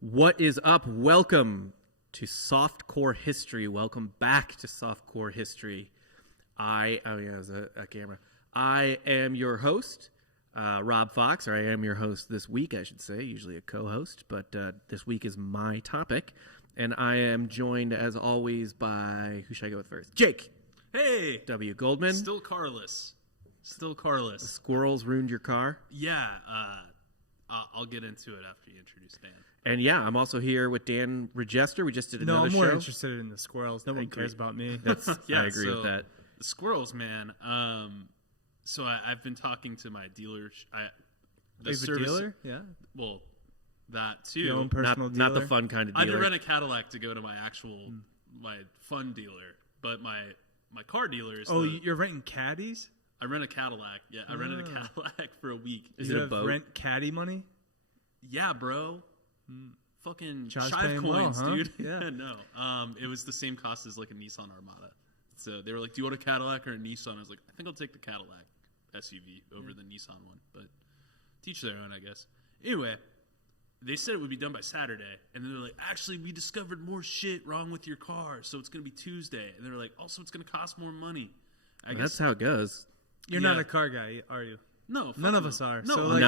What is up? Welcome to Softcore History. Welcome back to Softcore History. There's a camera. I am your host, Rob Fox, or I am your host this week, I should say. Usually a co-host, but this week is my topic. And I am joined, as always, by, who should I go with first? Jake. Hey. W. Goldman. Still carless. The squirrels ruined your car? Yeah. I'll get into it after you introduce Dan. And yeah, I'm also here with Dan Regester. We just did another show. No, I'm more interested in the squirrels. No one cares about me. I agree with that. The squirrels, man. So I've been talking to my dealer. A dealer? Yeah. Well, that too. Your own personal dealer? Not the fun kind of dealer. I had to rent a Cadillac to go to my actual, my fun dealer. But my car dealer is you're renting caddies? I rent a Cadillac. Yeah, I rented a Cadillac for a week. Is it a boat? Rent caddy money? Yeah, bro. Fucking John's Shive coins, well, huh? dude. Yeah. No. It was the same cost as like a Nissan Armada. So they were like, "Do you want a Cadillac or a Nissan?" I was like, "I think I'll take the Cadillac SUV over the Nissan one." But teach their own, I guess. Anyway, they said it would be done by Saturday, and then they're like, "Actually, we discovered more shit wrong with your car, so it's gonna be Tuesday." And they're like, "Also, it's gonna cost more money." I guess that's how it goes. You're not a car guy, are you? No, none of us are. No, so like,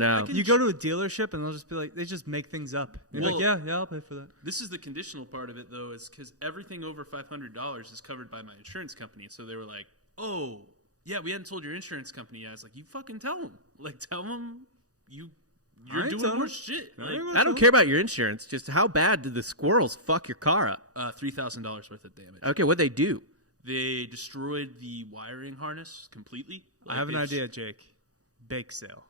no. You go to a dealership and they'll just be like, they just make things up. You're like, yeah, I'll pay for that. This is the conditional part of it, though, is because everything over $500 is covered by my insurance company. So they were like, "Oh, yeah, we hadn't told your insurance company yet." I was like, "You fucking tell them. Like, tell them you're doing more shit." Like, I don't care about your insurance. Just how bad did the squirrels fuck your car up? $3,000 worth of damage. Okay, what'd they do? They destroyed the wiring harness completely. I have an idea, Jake. Bake sale.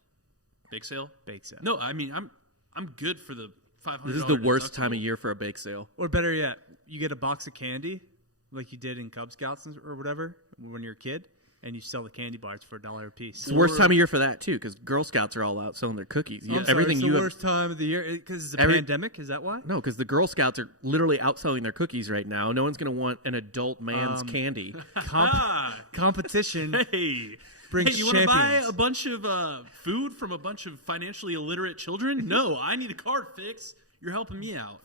Bake sale? Bake sale. No, I mean I'm good for the $500. This is the worst time of year for a bake sale. Or better yet, you get a box of candy, like you did in Cub Scouts or whatever when you're a kid, and you sell the candy bars for $1 a piece. It's the worst time of year for that too, because Girl Scouts are all out selling their cookies. It's the worst time of the year because it's a pandemic. Is that why? No, because the Girl Scouts are literally outselling their cookies right now. No one's going to want an adult man's candy. Competition. Hey. Brings you want to buy a bunch of food from a bunch of financially illiterate children? No, I need a card fix. You're helping me out.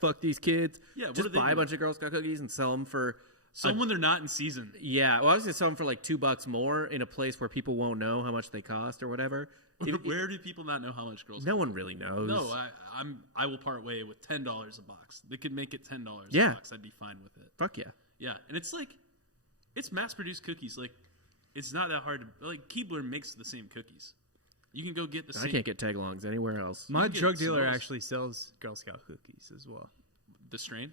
Fuck these kids. Yeah, just buy a bunch of Girl Scout cookies and sell them for when they're not in season. Yeah, well, I was gonna sell them for like $2 more in a place where people won't know how much they cost or whatever. Where do people not know how much Girl Scouts? No one really knows. No, I will part way with $10 a box. They could make it $10 a box. I'd be fine with it. Fuck yeah. Yeah, and it's like it's mass produced cookies. Like it's not that hard to like. Keebler makes the same cookies. You can go get the same. I can't get tag-alongs anywhere else. My drug dealer actually sells Girl Scout cookies as well. The strain?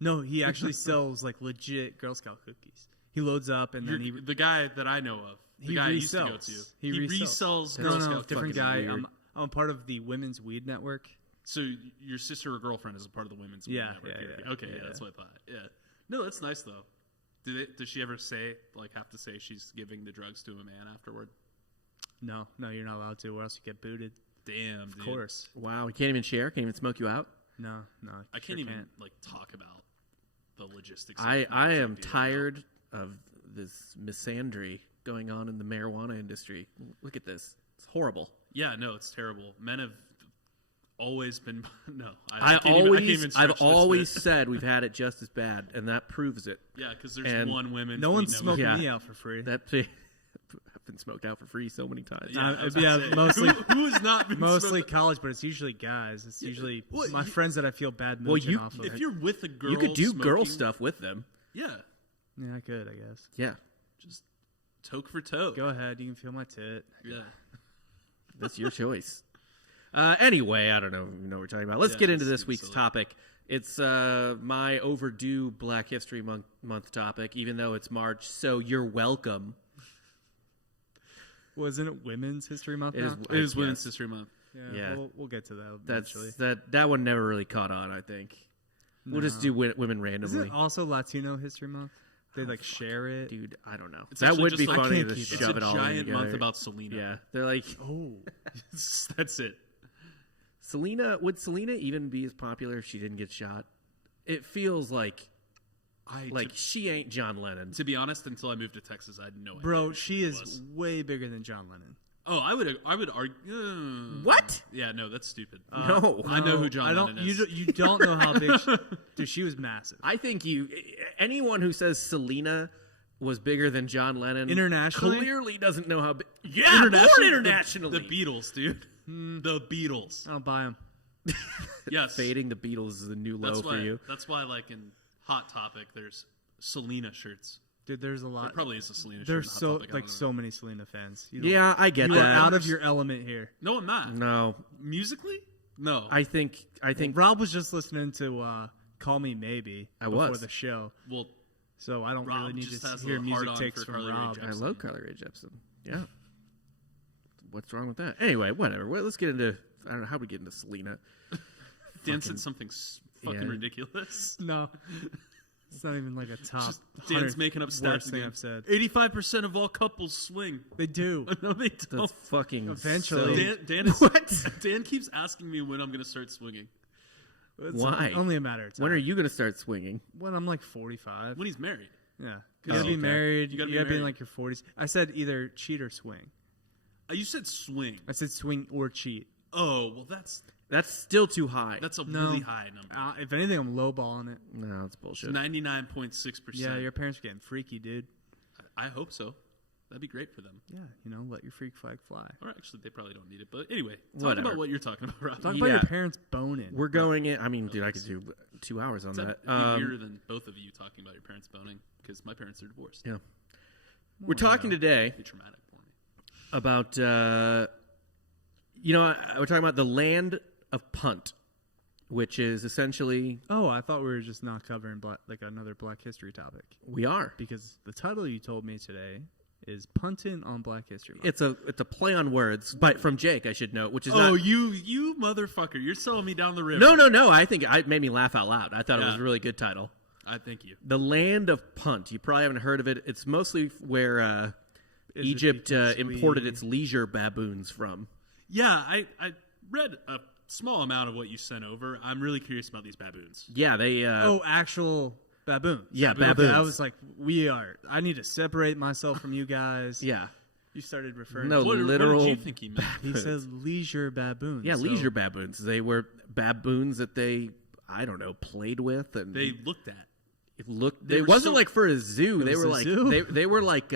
No, he actually sells like legit Girl Scout cookies. He loads up and then the guy that I know of. The guy I used to go to. He resells Girl Scout cookies. Different guy. I'm a part of the Women's Weed Network. So your sister or girlfriend is a part of the Women's Weed Network. Yeah. Okay, that's what I thought. Yeah. No, that's nice though. Does she ever have to say she's giving the drugs to a man afterward? No, you're not allowed to, or else you get booted. Damn, of course. Wow, you can't even share? Can't even smoke you out? No. I can't even talk about the logistics. I am tired of this misandry going on in the marijuana industry. Look at this. It's horrible. Yeah, no, it's terrible. Men have always been I've always said we've had it just as bad, and that proves it. Yeah, because there's one woman. No one's smoking me out for free. I've been smoked out for free so many times. Mostly. Who has not been mostly college, but it's usually guys. It's usually my friends that I feel bad mooching off of. If you're with a girl, you could do girl stuff with them. Yeah. Yeah, I could, I guess. Yeah. Just toke for toke. Go ahead, you can feel my tit. Yeah. That's your choice. Anyway, I don't know what we're talking about. Let's get into this week's topic. It's my overdue Black History Month topic, even though it's March, so you're welcome. Wasn't it Women's History Month? It is Women's History Month. Yeah. We'll get to that eventually. That one never really caught on, I think. No. We'll just do women randomly. Is it also Latino History Month? They share it? Dude, I don't know. It's that would be like, funny to shove it all in together. It's a giant month about Selena. Yeah. They're like, oh. That's it. Would Selena even be as popular if she didn't get shot? It feels like she ain't John Lennon. To be honest, until I moved to Texas, I had no idea. Bro, she is way bigger than John Lennon. Oh, I would argue. What? Yeah, no, that's stupid. No. I know who John Lennon is. You don't know how big. Dude, she was massive. I think anyone who says Selena was bigger than John Lennon Internationally? clearly doesn't know how big. Yeah, more internationally. The Beatles, dude. The Beatles. I don't buy them. Yes. Fading the Beatles is the new low for you. That's why, like in Hot Topic, there's Selena shirts. Dude, there's a There lot. probably is a Selena shirt. There's in Hot so Topic, I don't know. so many Selena fans. You don't- Yeah, I get you that. are out of your element here. No, I'm not. No, Musically? No. I think Rob was just listening to "Call Me Maybe" I before was. the show, well, so I don't Rob really need just to has hear a music hard-on takes for from Carly Rae Rob. Jepsen. I love Carly Rae Jepsen. Yeah. What's wrong with that? Anyway, whatever. Well, let's get into. I don't know how we get into Selena. Dan said something fucking yeah. ridiculous. No, it's not even like a top. Just 100 Dan's making up worst stats thing again. I've said. 85% of all couples swing. They do. No, they don't. That's fucking. Eventually. so- Dan is, What? Dan keeps asking me when I'm going to start swinging. It's Why? Only a matter of time. When are you going to start swinging? When I'm like 45. When he's married. Yeah, Oh, you gotta be okay. married. You You gotta gotta, be be in married. like your 40s. I said either cheat or swing. You said swing. I said swing or cheat. Oh, well, that's Still too high. a No. really high number. If anything, I'm lowballing it. No, it's bullshit. 99.6%. Yeah, your parents are getting freaky, dude. I hope so. That'd be great for them. Yeah, let your freak flag fly. Or actually, they probably don't need it. But anyway, talk Whatever. about what you're talking about, Rob. Talk Yeah. about your parents boning. We're going in. I mean, dude, I could do 2 hours on that. That'd be weirder than both of you talking about your parents boning because my parents are divorced. Yeah. We're talking today It'd be traumatic for me. about, we're talking about the land of Punt, which is essentially, Oh, I thought we were just not covering another Black History topic we are. because the title you told me today is Punting on Black History Month. It's a play on words, but from Jake, I should note, which is Oh, not. you motherfucker! You're selling me down the river. No. I think it made me laugh out loud. I thought it was a Yeah. really good title. I thank you. The land of Punt. You probably haven't heard of it. It's mostly where Is it Egypt because imported we- its leisure baboons from. Yeah, I read a small amount of what you sent over. I'm really curious about these baboons. Yeah, they. Actual baboons. Yeah, Okay, baboons. I was like, I need to separate myself from you guys. Yeah. You started referring No, to What literal. did you think he meant? He says leisure baboons. Yeah, so- leisure baboons. They were baboons that they, I don't know, played with and They looked at. it looked. they It were wasn't so- like for a zoo. They was were a like zoo? they were like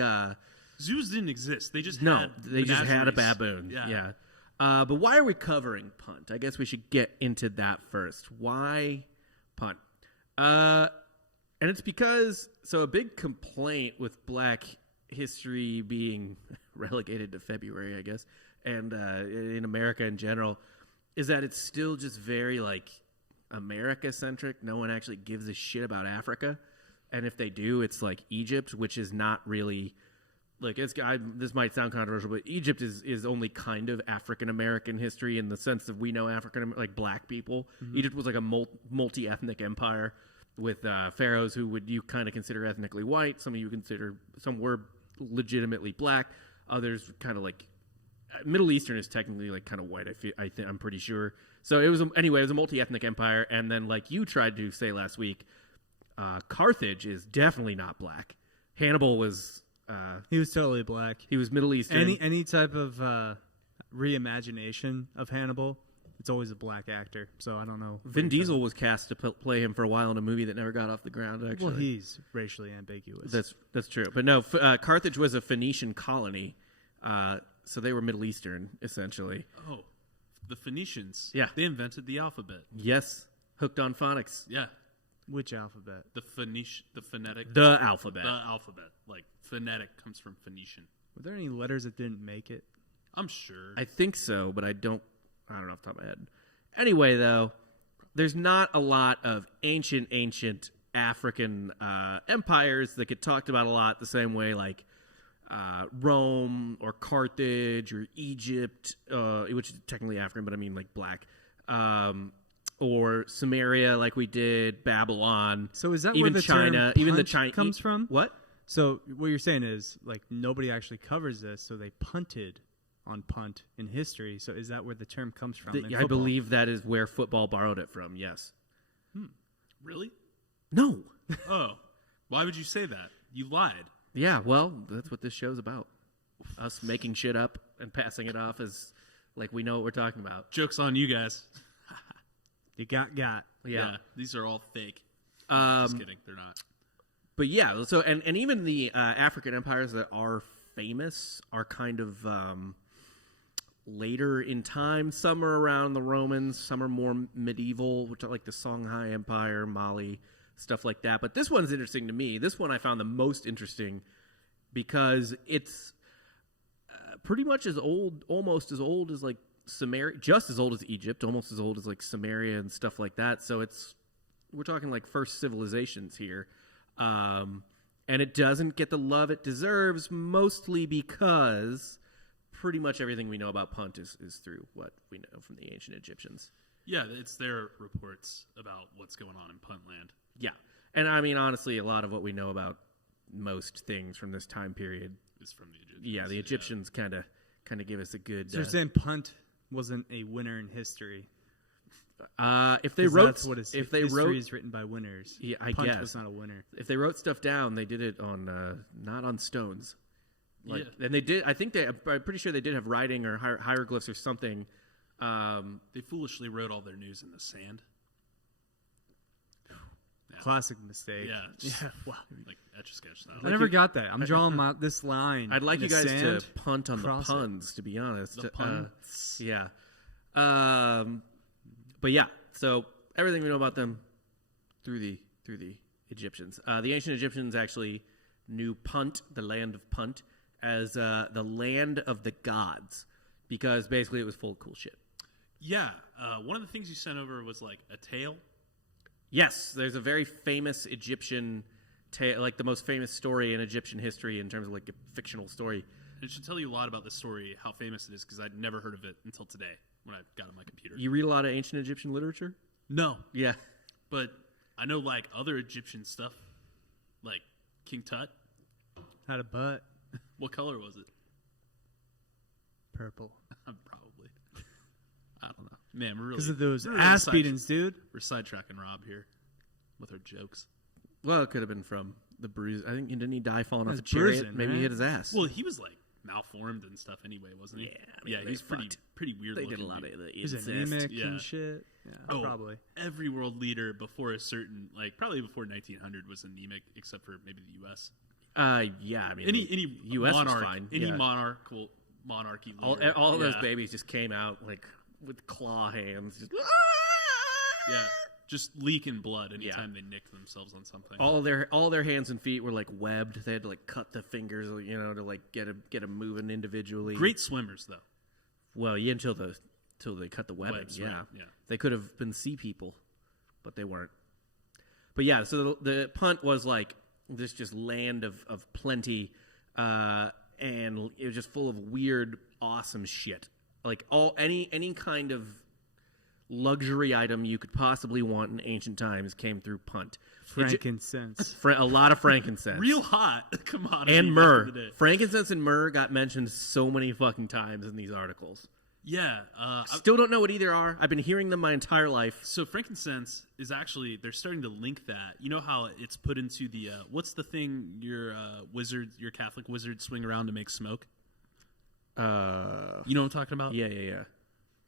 Zoos didn't exist. They just no, had they just had a menageries. baboon. Yeah. But why are we covering Punt? I guess we should get into that first. Why Punt? And it's because a big complaint with Black history being relegated to February, I guess, and in America in general, is that it's still just very like America centric. No one actually gives a shit about Africa, and if they do, it's like Egypt, which is not really like this might sound controversial, but Egypt is only kind of African American history in the sense that we know African like Black people. Mm-hmm. Egypt was like a multi ethnic empire with pharaohs who would you kind of consider ethnically white. Some were legitimately Black. Others kind of like Middle Eastern is technically like kind of white. I'm pretty sure. So it was a multi-ethnic empire. And then like you tried to say last week, Carthage is definitely not Black. Hannibal was. He was totally black. He was Middle Eastern. Any type of reimagination of Hannibal, it's always a black actor. So I don't know. Vin Diesel was cast to play him for a while in a movie that never got off the ground. Actually, Well, he's racially ambiguous. that's true. But no, Carthage was a Phoenician colony, so they were Middle Eastern essentially. Oh, the Phoenicians. Yeah. They invented the alphabet. Yes, hooked on phonics. Yeah. Which alphabet? The phonetic. The alphabet. The alphabet. Like phonetic comes from Phoenician. Were there any letters that didn't make it? I'm sure. I think so, but I don't know off the top of my head. Anyway, though, there's not a lot of ancient African empires that get talked about a lot the same way like Rome or Carthage or Egypt, which is technically African, but I mean like Black, or Samaria like we did, Babylon. So is that even where the China, term even the punt China comes from? What? So what you're saying is like nobody actually covers this, so they punted on Punt in history. So is that where the term comes from? in I football? believe that is where football borrowed it from. Yes. Really? No. Oh. Why would you say that? You lied. Yeah. Well, that's what this show's about. us making shit up and passing it off as like we know what we're talking about. Joke's on you guys. You got. Yeah. These are all fake. Just kidding. They're not. But yeah, so and even the African empires that are famous are kind of later in time. Some are around the Romans, some are more medieval, which are like the Songhai Empire, Mali, stuff like that. But this one's interesting to me. This one I found the most interesting because it's pretty much as old, almost as old as like Samaria, just as old as Egypt, almost as old as like Samaria and stuff like that. So we're talking like first civilizations here. And it doesn't get the love it deserves, mostly because pretty much everything we know about Punt is through what we know from the ancient Egyptians. Yeah, it's their reports about what's going on in Punt land. Yeah. And I mean, honestly, a lot of what we know about most things from this time period is from the Egyptians. Yeah, the Egyptians kind of give us a good. So you're saying Punt wasn't a winner in history? If they wrote, that's what history is written by winners. Yeah, I Punt guess was not a winner. If they wrote stuff down, they did it on not on stones. Like, yeah. And they did. I'm pretty sure they did have writing or hieroglyphs or something. They foolishly wrote all their news in the sand. Yeah. Classic mistake. Yeah. Wow. Like Etch-a-Sketch style. I never got that. I'm drawing this line. I'd like you guys sand, to punt on the puns, to be honest. The puns. Yeah. But yeah, so everything we know about them through the Egyptians. The ancient Egyptians actually knew Punt, the land of Punt, as the land of the gods, because basically it was full of cool shit. Yeah. One of the things you sent over was like a tale. Yes, there's a very famous Egyptian tale, like the most famous story in Egyptian history in terms of like a fictional story. It should tell you a lot about the story, how famous it is, because I'd never heard of it until today when I got on my computer. You read a lot of ancient Egyptian literature? No. Yeah. But I know like other Egyptian stuff, like King Tut. Had a butt. What color was it? Purple. Probably. I don't know. Man, we're really... Because of those ass beatings, dude. We're sidetracking Rob here with our jokes. Well, it could have been from the bruise. I think, didn't he die falling off a bruising, chariot? Maybe right? he hit his ass. Well, he was like malformed and stuff anyway, wasn't he? Yeah, I mean, he's pretty weird. They did a lot of the He's incest. anemic Yeah. and shit. Yeah, probably. Every world leader before a certain, like probably before 1900 was anemic, except for maybe the U.S. Yeah, I mean, Any U.S. monarch, was fine. any Yeah. monarchy leader. All of those babies just came out like with claw hands. Just, just leaking blood anytime they nicked themselves on something. all their hands and feet were like webbed. They had to like cut the fingers, to like get them moving individually. Great swimmers, though. Well, yeah, until they cut the webbing. Webs, yeah. right, yeah. They could have been sea people, but they weren't. But yeah, so the Punt was like this just land of plenty, and it was just full of weird, awesome shit. Like any kind of luxury item you could possibly want in ancient times came through Punt. Frankincense. A lot of frankincense. Real hot commodity. And myrrh. back in the day. Frankincense and myrrh got mentioned so many fucking times in these articles. Yeah. Still don't know what either are. I've been hearing them my entire life. So frankincense is actually, they're starting to link that. You know how it's put into the, what's the thing your Catholic wizard swing around to make smoke? You know what I'm talking about? Yeah.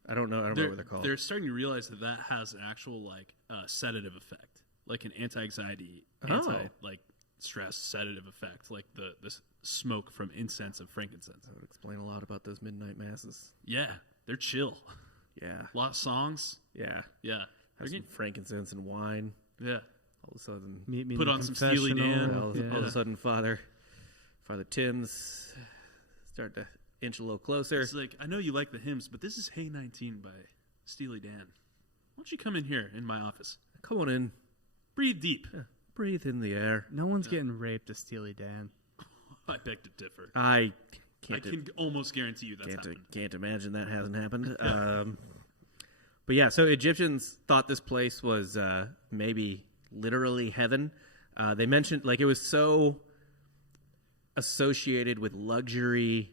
I don't know what they're called. They're starting to realize that has an actual like sedative effect, like an anti-anxiety, stress sedative effect, like the smoke from incense of frankincense. That would explain a lot about those midnight masses. Yeah, they're chill. Yeah, A lot of songs. yeah. Yeah, Have some frankincense and wine. yeah. All of a sudden, Meet me Put in on the some Steely confessional. Dan. all of a sudden, Father Tim's start to inch a little closer. It's like, I know you like the hymns, but this is Hey 19 by Steely Dan. Why don't you come in here in my office? Come on in, Breathe deep. breathe in the air. No one's getting raped to Steely Dan. I beg to differ. I I can almost guarantee you that's happened. can't imagine that hasn't happened. But yeah, so Egyptians thought this place was maybe literally heaven. They mentioned like it was so associated with luxury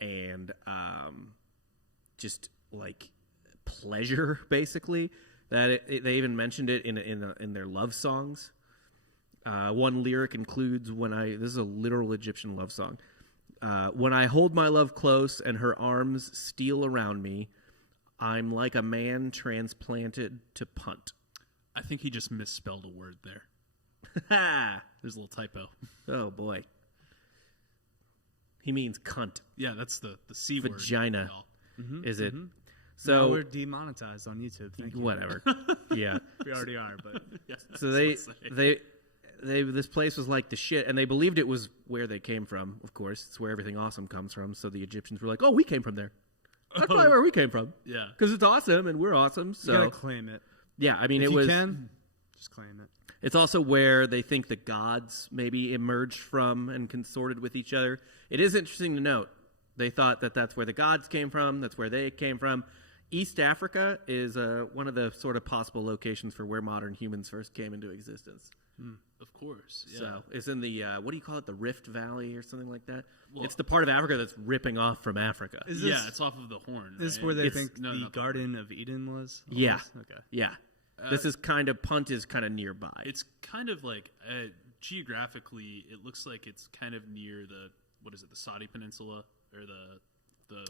and just like pleasure, basically, that they even mentioned it in their love songs. One lyric includes this is a literal Egyptian love song. when I hold my love close and her arms steal around me, I'm like a man transplanted to Punt. I think he just misspelled a word there. There's a little typo. Oh, boy. He means cunt. Yeah, that's the C word. Vagina. Is it? So So we're demonetized on YouTube. Thank you. whatever. Yeah. We already are, but Yeah, So that's what I'm saying. they this place was like the shit, and they believed it was where they came from. Of course, it's where everything awesome comes from. So the Egyptians were like, "Oh, we came from there. That's probably where we came from Yeah. because it's awesome and we're awesome." you So gotta claim it. yeah, I mean, If it you was. can, just claim it. It's also where they think the gods maybe emerged from and consorted with each other. It is interesting to note they thought that that's where the gods came from. That's where they came from. East Africa is one of the sort of possible locations for where modern humans first came into existence. Of course. Yeah. So it's in the what do you call it? The Rift Valley or something like that. Well- It's the part of Africa that's ripping off from Africa. Is Yeah, this, it's off of the Horn. this is right? where they It's- think no, the not the Garden of Eden was? Yeah. Almost? Okay. Yeah, this is kind of Punt is kind of nearby. It's kind of like geographically, it looks like it's kind of near the the Saudi Peninsula or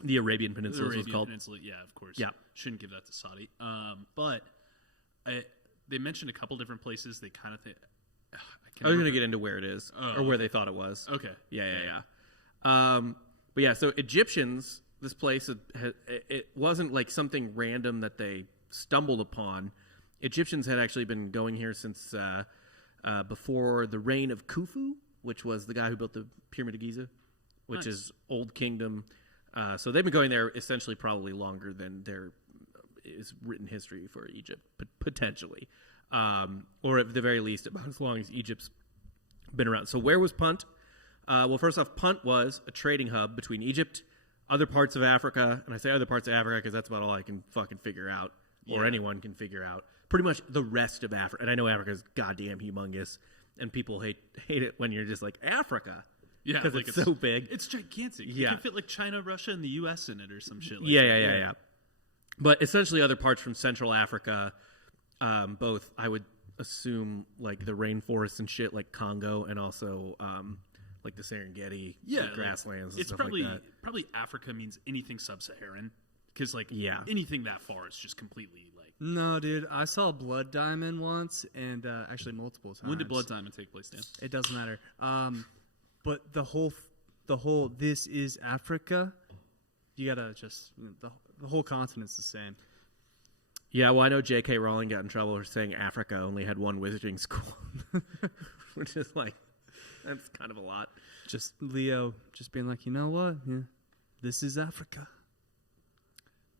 the Arabian the Peninsula is Arabian called. Peninsula. Yeah, of course. Yeah. Shouldn't give that to Saudi. But they mentioned a couple different places. They kind of think. I was going to get into where it is Oh, or where they thought it was. Okay. Yeah. But yeah, so Egyptians, this place, it wasn't like something random that they stumbled upon. Egyptians had actually been going here since before the reign of Khufu, which was the guy who built the Pyramid of Giza, which Nice. is Old Kingdom. So they've been going there essentially probably longer than there is written history for Egypt, potentially. Or at the very least, about as long as Egypt's been around. So where was Punt? Well, first off, Punt was a trading hub between Egypt, other parts of Africa, and I say other parts of Africa because that's about all I can fucking figure out, or anyone can figure out. Pretty much the rest of Africa. And I know Africa's goddamn humongous, and people hate it when you're just like, Africa. Yeah, Because like it's so big. It's gigantic. You Yeah. can fit like China, Russia, and the U.S. in it or some shit. Like Yeah, that. yeah. But essentially other parts from Central Africa, both, I would assume, like the rainforests and shit, like Congo, and also like the Serengeti, Yeah, like like, grasslands and it's stuff probably like that. probably Africa means anything sub-Saharan because like Yeah. anything that far is just completely like. No, dude. I saw a blood diamond once, and actually multiple times. When did Blood Diamond take place, Dan? It doesn't matter. But the whole this is Africa. You gotta just the whole continent's the same. Yeah, well, I know J.K. Rowling got in trouble for saying Africa only had one wizarding school, which is like, that's kind of a lot. Just Leo, just being like, you know what? Yeah, this is Africa.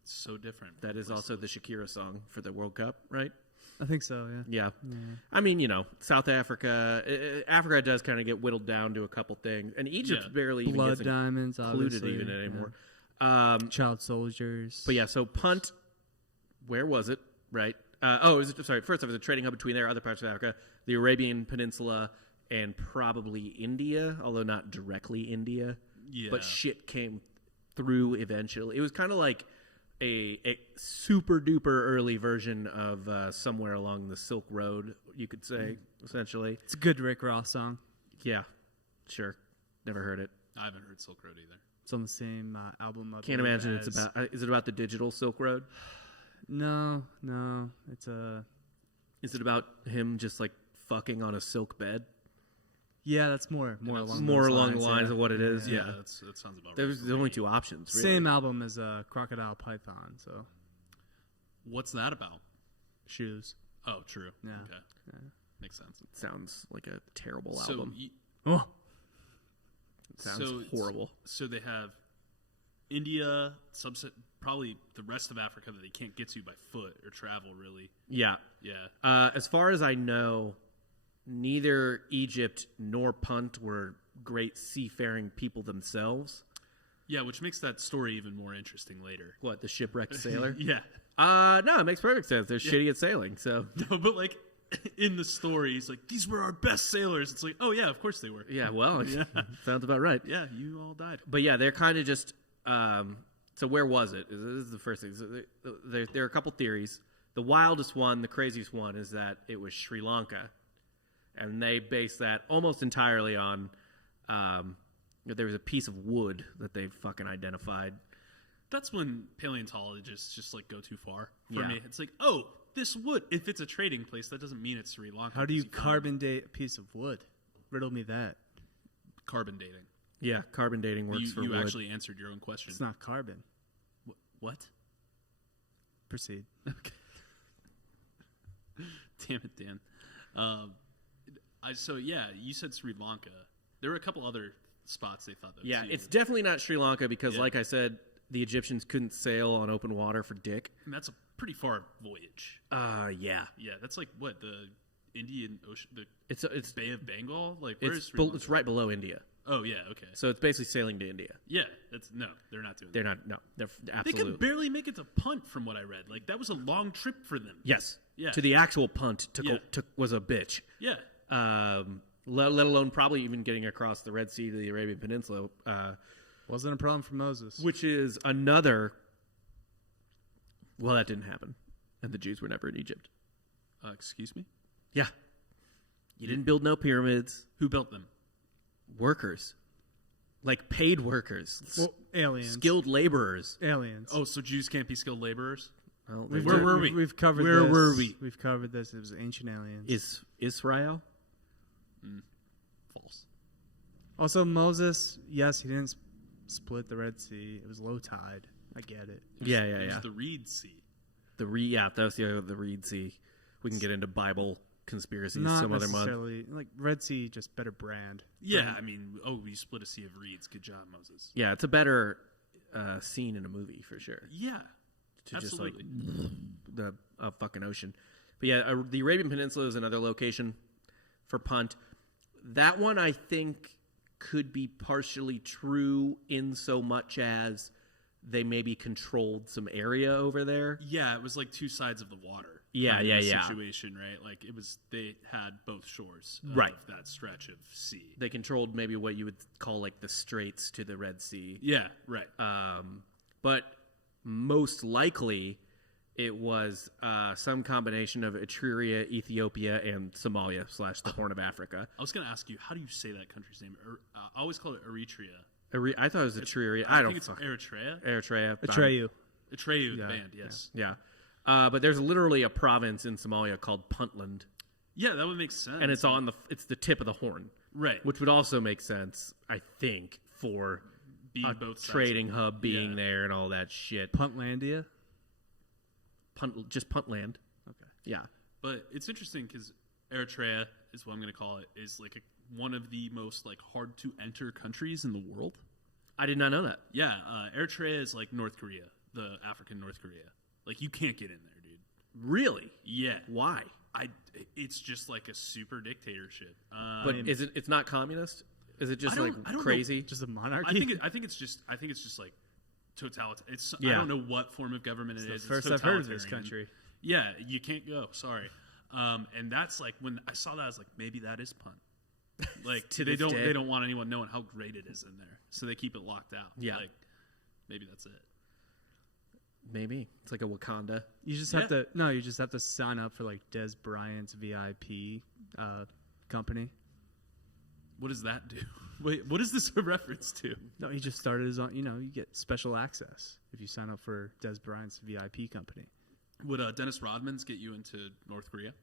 It's so different. That is also the Shakira song for the World Cup, right? I think so. Yeah. Yeah. I mean, South Africa, Africa does kind of get whittled down to a couple things, and Egypt Yeah. barely even Blood gets diamonds, included obviously. even yeah. anymore. Child soldiers. But yeah, so Punt, where was it? Right? First off, it was a trading hub between there, other parts of Africa, the Arabian Peninsula, and probably India, although not directly India. Yeah. But shit came through eventually. It was kind of like a super duper early version of somewhere along the Silk Road, you could say, essentially. It's a good Rick Ross song. Yeah, sure. Never heard it. I haven't heard Silk Road either. It's on the same album. I Can't believe, imagine it's as- about. Is it about the digital Silk Road? No. It's Is it about him just like fucking on a silk bed? Yeah, that's more along More those along the lines, lines yeah. of what it is. Yeah, that sounds about right. there's the only two options. Really. Same album as Crocodile Python. So What's that about? shoes. Oh, true. Yeah. Okay. Makes sense. Sounds like a terrible So, album. Oh, Sounds horrible. So they have India, probably the rest of Africa that they can't get to by foot or travel, really. Yeah. Yeah. As far as I know, neither Egypt nor Punt were great seafaring people themselves. Yeah, which makes that story even more interesting later. What, the shipwrecked sailor? Yeah. No, it makes perfect sense. They're shitty at sailing, so. No, but like in the story, it's like, these were our best sailors. It's like, oh yeah, of course they were. Yeah, well, Yeah. sounds about right. Yeah, you all died. But yeah, they're kind of just. So where was it? This is the first thing. So there are a couple theories. The wildest one, the craziest one, is that it was Sri Lanka, and they base that almost entirely on there was a piece of wood that they fucking identified. That's when paleontologists just like go too far for Yeah. me. It's like, oh, this wood. If it's a trading place, that doesn't mean it's Sri Lanka. How do you 'cause found carbon date a piece of wood? Riddle me that. carbon dating? Yeah, carbon dating works for You wood. actually answered your own question. It's not carbon. What? Proceed. Okay. Damn it, Dan. So yeah, you said Sri Lanka. There were a couple other spots they thought that. Yeah, too. it's definitely not Sri Lanka because, Yeah. like I said, the Egyptians couldn't sail on open water for dick. and that's a pretty far voyage. Yeah. Yeah, that's like what the Indian Ocean, the It's Bay of Bengal. Like where's it's Sri Lanka? it's right below India, Oh yeah, okay. so it's basically sailing to India. Yeah, they're not doing. They're that. not. No, they're They absolutely. could barely make it to Punt, from what I read. Like that was a long trip for them. Yes. Yeah. To the actual punt Yeah. was a bitch. Yeah. Let alone probably even getting across the Red Sea to the Arabian Peninsula, Wasn't a problem for Moses. which is another. Well, that didn't happen, and the Jews were never in Egypt. Excuse me. Yeah. You didn't build no pyramids. Who built them? Workers, like paid workers, Well, aliens. skilled laborers. Aliens. Oh, so Jews can't be skilled laborers? Well, Where were we? We've covered Where this. were we? We've covered this. It was ancient aliens. Is Israel? False. Also, Moses, yes, he didn't split the Red Sea. It was low tide. I get it. Yeah. It was the Reed Sea. That was the Reed Sea. We can get into Bible conspiracies Not some other month. necessarily. Like, Red Sea, just better brand. Yeah, I mean, you split a sea of reeds. Good job, Moses. Yeah, it's a better scene in a movie for sure. Yeah, To absolutely. just like the fucking ocean. But yeah, the Arabian Peninsula is another location for Punt. That one I think could be partially true in so much as they maybe controlled some area over there. Yeah, it was like two sides of the water. Yeah, kind of yeah. Situation, right? Like it was. They had both shores of Right. that stretch of sea. They controlled maybe what you would call like the straits to the Red Sea. Yeah, right. But most likely it was some combination of Etruria, Ethiopia, and Somalia / the Horn of Africa. I was going to ask you, how do you say that country's name? I always call it Eritrea. I thought it was Etruria. I don't think it's fuck. Eritrea. Eritrea. Atreyu. Atreyu, Yeah, the band, yes. Yeah. But there's literally a province in Somalia called Puntland, Yeah, that would make sense. and it's the tip of the horn, right. which would also make sense, I think, for Being a both sides trading of- hub being yeah. there and all that shit. Puntlandia. Just Puntland. Okay. Yeah. But it's interesting because Eritrea is what I'm going to call it. Is like one of the most like hard to enter countries in the world. I did not know that. Yeah, Eritrea is like North Korea, the African North Korea. Like you can't get in there, dude. Really? Yeah, Why? it's just like a super dictatorship. But it's not communist? Is it just I like don't know. crazy? Just a monarchy. I think it's just like totalitarian. I Yeah. don't know what form of government it is. First It's I've heard of this totalitarian. country. Yeah, you can't go. Sorry. And that's like when I saw that, I was like, maybe that is Punt. Like To they this don't day. they don't want anyone knowing how great it is in there, so they keep it locked out. Yeah. Like maybe that's it. Maybe. It's like a Wakanda. You just have to you just have to sign up for like Des Bryant's VIP company. What does that do? Wait, what is this a reference to? No, he just started his own. You get special access if you sign up for Des Bryant's VIP company. Would Dennis Rodman's get you into North Korea?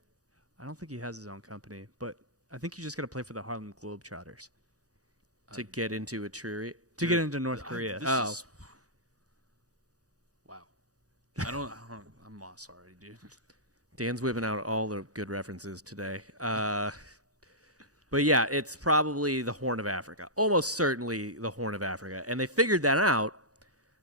I don't think he has his own company, but I think you just got to play for the Harlem Globetrotters To get into a tree. to get into North Korea. This Oh. is- wow. I'm lost already, dude. Dan's whipping out all the good references today. But yeah, it's probably the Horn of Africa. Almost certainly the Horn of Africa. And they figured that out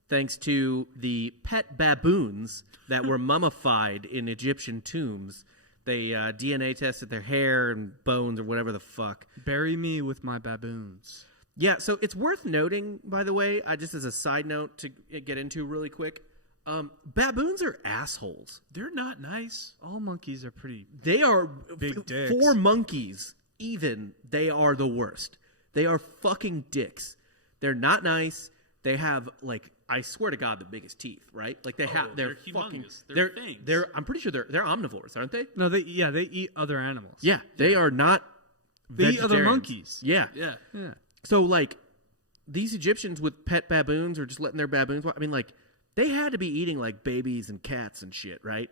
thanks to the pet baboons that were mummified in Egyptian tombs. They DNA tested their hair and bones or whatever the fuck. Bury me with my baboons. Yeah, so it's worth noting, by the way, just as a side note to get into really quick, baboons are assholes. They're not nice. All monkeys are pretty. They are Big dicks. for monkeys. Even they are the worst. They are fucking dicks. They're not nice. They have I swear to God, the biggest teeth. Right? Like they're they're fucking. humongous. They're fangs. I'm pretty sure they're omnivores, aren't they? No, they eat other animals. Yeah, they are not. They eat other vegetarians. monkeys. Yeah. Yeah. Yeah. So these Egyptians with pet baboons or just letting their baboons. I mean, like they had to be eating like babies and cats and shit, right?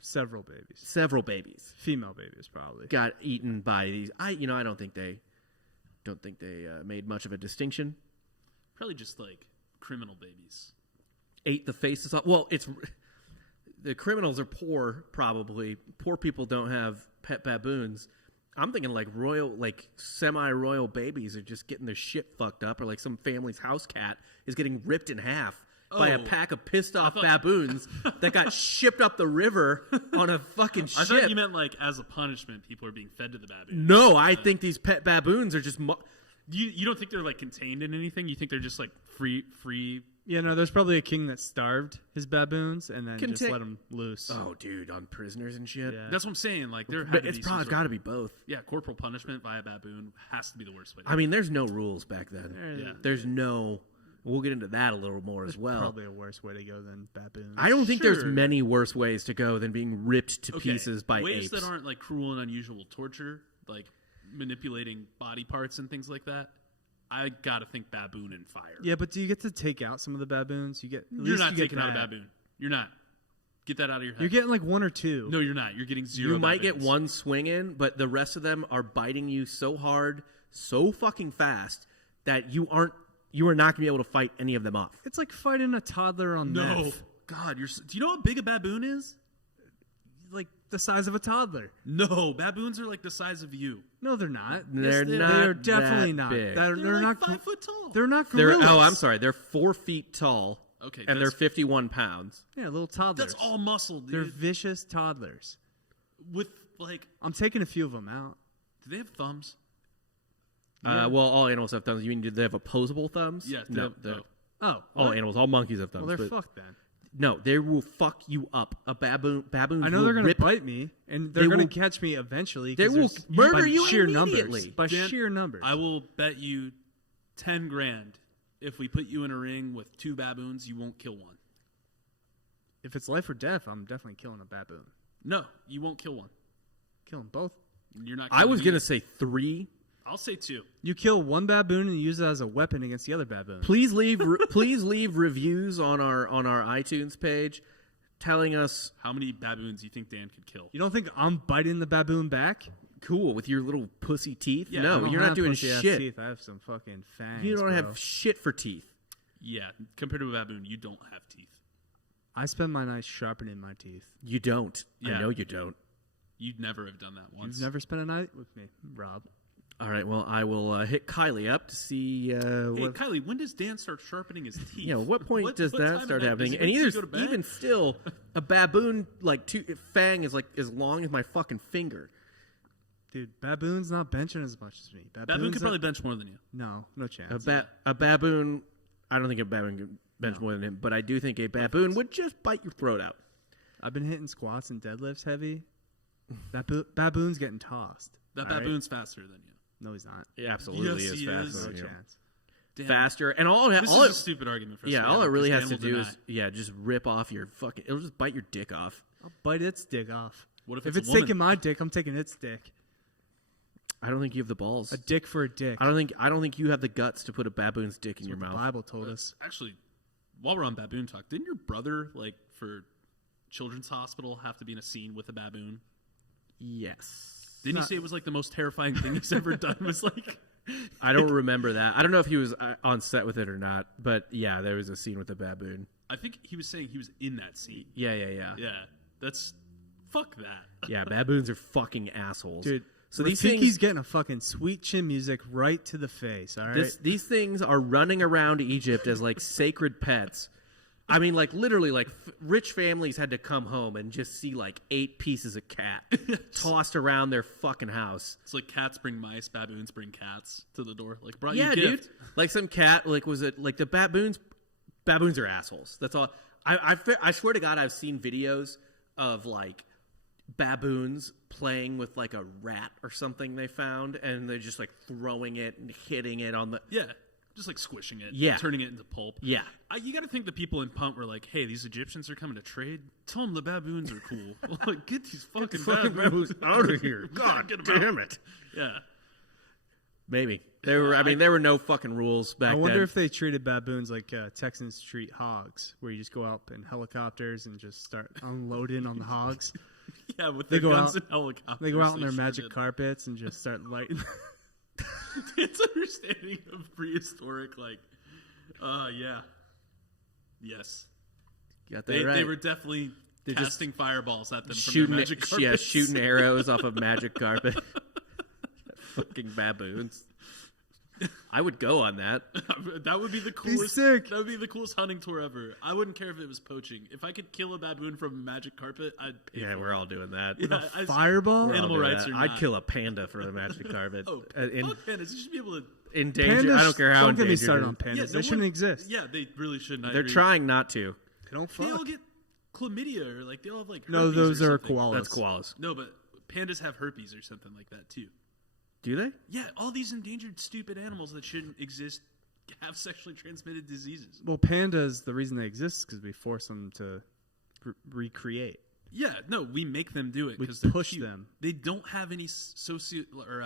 Several babies. Several babies. Female babies probably got eaten by these. I don't think they made much of a distinction. Probably just like criminal babies. Ate the faces off. Well, it's the criminals are poor. Probably poor people don't have pet baboons. I'm thinking like semi-royal babies are just getting their shit fucked up, or like some family's house cat is getting ripped in half by a pack of pissed off baboons that got shipped up the river on a fucking ship. I thought you meant like as a punishment, people are being fed to the baboons. No, I think these pet baboons are just. You don't think they're like contained in anything? You think they're just like free? Yeah, no, there's probably a king that starved his baboons and then just let them loose. Oh, dude, on prisoners and shit. Yeah. That's what I'm saying. Like, it's probably got to be both. Yeah, corporal punishment via baboon has to be the worst way. I mean, there's no rules back then. Yeah. There's no. We'll get into that a little more as well. Probably a worse way to go than baboons. I don't think there's many worse ways to go than being ripped to pieces by ways apes. that aren't like cruel and unusual torture, like manipulating body parts and things like that. I gotta think baboon and fire. Yeah, but do you get to take out some of the baboons? You're not taking out a baboon. You're not. Get that out of your head. You're getting like one or two. No, you're not. You're getting zero. You might baboons. get one swing in, but the rest of them are biting you so hard, so fucking fast that you are not going to be able to fight any of them off. It's like fighting a toddler on meth. God, do you know how big a baboon is? Like the size of a toddler. No, baboons are like the size of you. No, they're not. They're not. They're definitely that not. big. They're like not 5 foot tall. They're not gorillas. I'm sorry. They're 4 feet tall. Okay, and they're 51 pounds. Yeah, little toddlers. That's all muscle, dude. They're vicious toddlers. With like, I'm taking a few of them out. do they have thumbs? Yeah. Well, all animals have thumbs. You mean do they have opposable thumbs? Yes. No. Oh, All what? animals, all monkeys have thumbs. Well, they're but fucked then. no, they will fuck you up. Baboons. I know they're going to bite me, and they're going to catch me eventually. They will murder by you sheer immediately. numbers. By Dan, sheer numbers. I will bet you 10 grand if we put you in a ring with 2 baboons, you won't kill one. If it's life or death, I'm definitely killing a baboon. No, you won't kill one. Kill them both. You're not. I was going to say 3. I'll say 2. You kill one baboon and use it as a weapon against the other baboon. Please leave reviews on our iTunes page telling us How many baboons you think Dan could kill? You don't think I'm biting the baboon back? cool with your little pussy teeth. Yeah, I no, don't you're not have doing pussy-ass shit. Teeth. I have some fucking fangs. You don't bro. have shit for teeth. Yeah, compared to a baboon, you don't have teeth. I spend my nights sharpening my teeth. You don't. Yeah. I know you don't. You'd never have done that once. You've never spent a night with me, Rob. All right, well, I will hit Kylie up to see Hey, what, Kylie, when does Dan start sharpening his teeth? what point does what that time of start night? happening? Does And he either wait till you go to bed? even still, a baboon fang is like as long as my fucking finger. Dude, baboon's not benching as much as me. Baboon could probably bench more than you. No chance. A baboon, I don't think a baboon can bench more than him, but I do think a baboon would just bite your throat out. I've been hitting squats and deadlifts heavy. Baboon's getting tossed. That all right? baboon's faster than you. No, he's not. It absolutely Yes, is he faster is. No than you. chance. Damn. Faster, and all This it, is a stupid argument for us. yeah, to all have, it really because has to Dan do will is deny. just rip off your fucking. It'll just bite your dick off. I'll bite its dick off. What if If it's it's a woman? taking my dick, I'm taking its dick. I don't think you have the balls. A dick for a dick. I don't think you have the guts to put a baboon's dick in That's your what the mouth. Bible told us. Actually, while we're on baboon talk, didn't your brother, like, for Children's Hospital, have to be in a scene with a baboon? Yes. Didn't he say it was like the most terrifying thing he's ever done? Was like, I don't remember that. I don't know if he was on set with it or not, but yeah, there was a scene with a baboon. I think he was saying he was in that scene. Yeah. Yeah, that's fuck that. Yeah, baboons are fucking assholes. Dude, so Rafiki's these things getting a fucking sweet chin music right to the face, all right? these things are running around Egypt as like sacred pets. I mean, like literally, like rich families had to come home and just see like 8 pieces of cat tossed around their fucking house. It's like cats bring mice, baboons bring cats to the door. Like, brought you Yeah, a dude. gift. Like some cat. Like was it like the baboons? Baboons are assholes. That's all. I swear to God, I've seen videos of like baboons playing with like a rat or something they found, and they're just like throwing it and hitting it on the. Yeah, just like squishing it, Yeah. turning it into pulp. Yeah. You got to think the people in Punt were like, "Hey, these Egyptians are coming to trade. Tell them the baboons are cool. Like, get these fucking baboons out of here! God Get 'em out. damn it! Yeah, Maybe. There were no fucking rules back then. I wonder if they treated baboons like Texans treat hogs, where you just go out in helicopters and just start unloading on the hogs. Yeah, with their guns and helicopters. They go out on their magic carpets and just start lighting. It's understanding of prehistoric, yes. Got that right. They were definitely casting fireballs at them from shooting their magic carpets. Yeah, shooting arrows off of magic carpet. Fucking baboons. I would go on that. That would be the coolest. Sick. That would be the coolest hunting tour ever. I wouldn't care if it was poaching. If I could kill a baboon from a magic carpet, I'd pay for We're all doing that. it. Fireball? We're all Animal doing rights that. or I'd not. kill a panda for a magic carpet. Oh, in fuck pandas. You should be able to. danger. Pandas, I don't care how don't get me endangered started it on is. pandas. Yeah, They shouldn't exist. Yeah, they really shouldn't. I They're agree. trying not to. They don't They fuck. all get chlamydia or they all have herpes. No, those or are something. koalas. That's koalas. No, but pandas have herpes or something like that too. Do they? Yeah, all these endangered, stupid animals that shouldn't exist have sexually transmitted diseases. Well, pandas, the reason they exist is because we force them to recreate. Yeah, no, we make them do it We because they're push cute. them. They don't have any socio or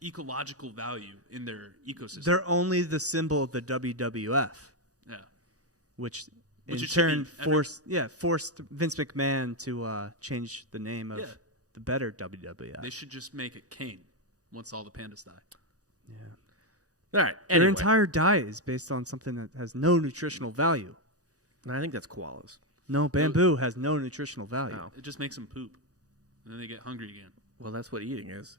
ecological value in their ecosystem. They're only the symbol of the WWF, yeah, which Which in it should turn be. forced Vince McMahon to change the name of Yeah. the better WWF. they should just make it Kane once all the pandas die. Yeah. All right. Their Anyway. entire diet is based on something that has no nutritional value. I think that's koalas. No, bamboo has no nutritional value. Oh. It just makes them poop, and then they get hungry again. Well, that's what eating is.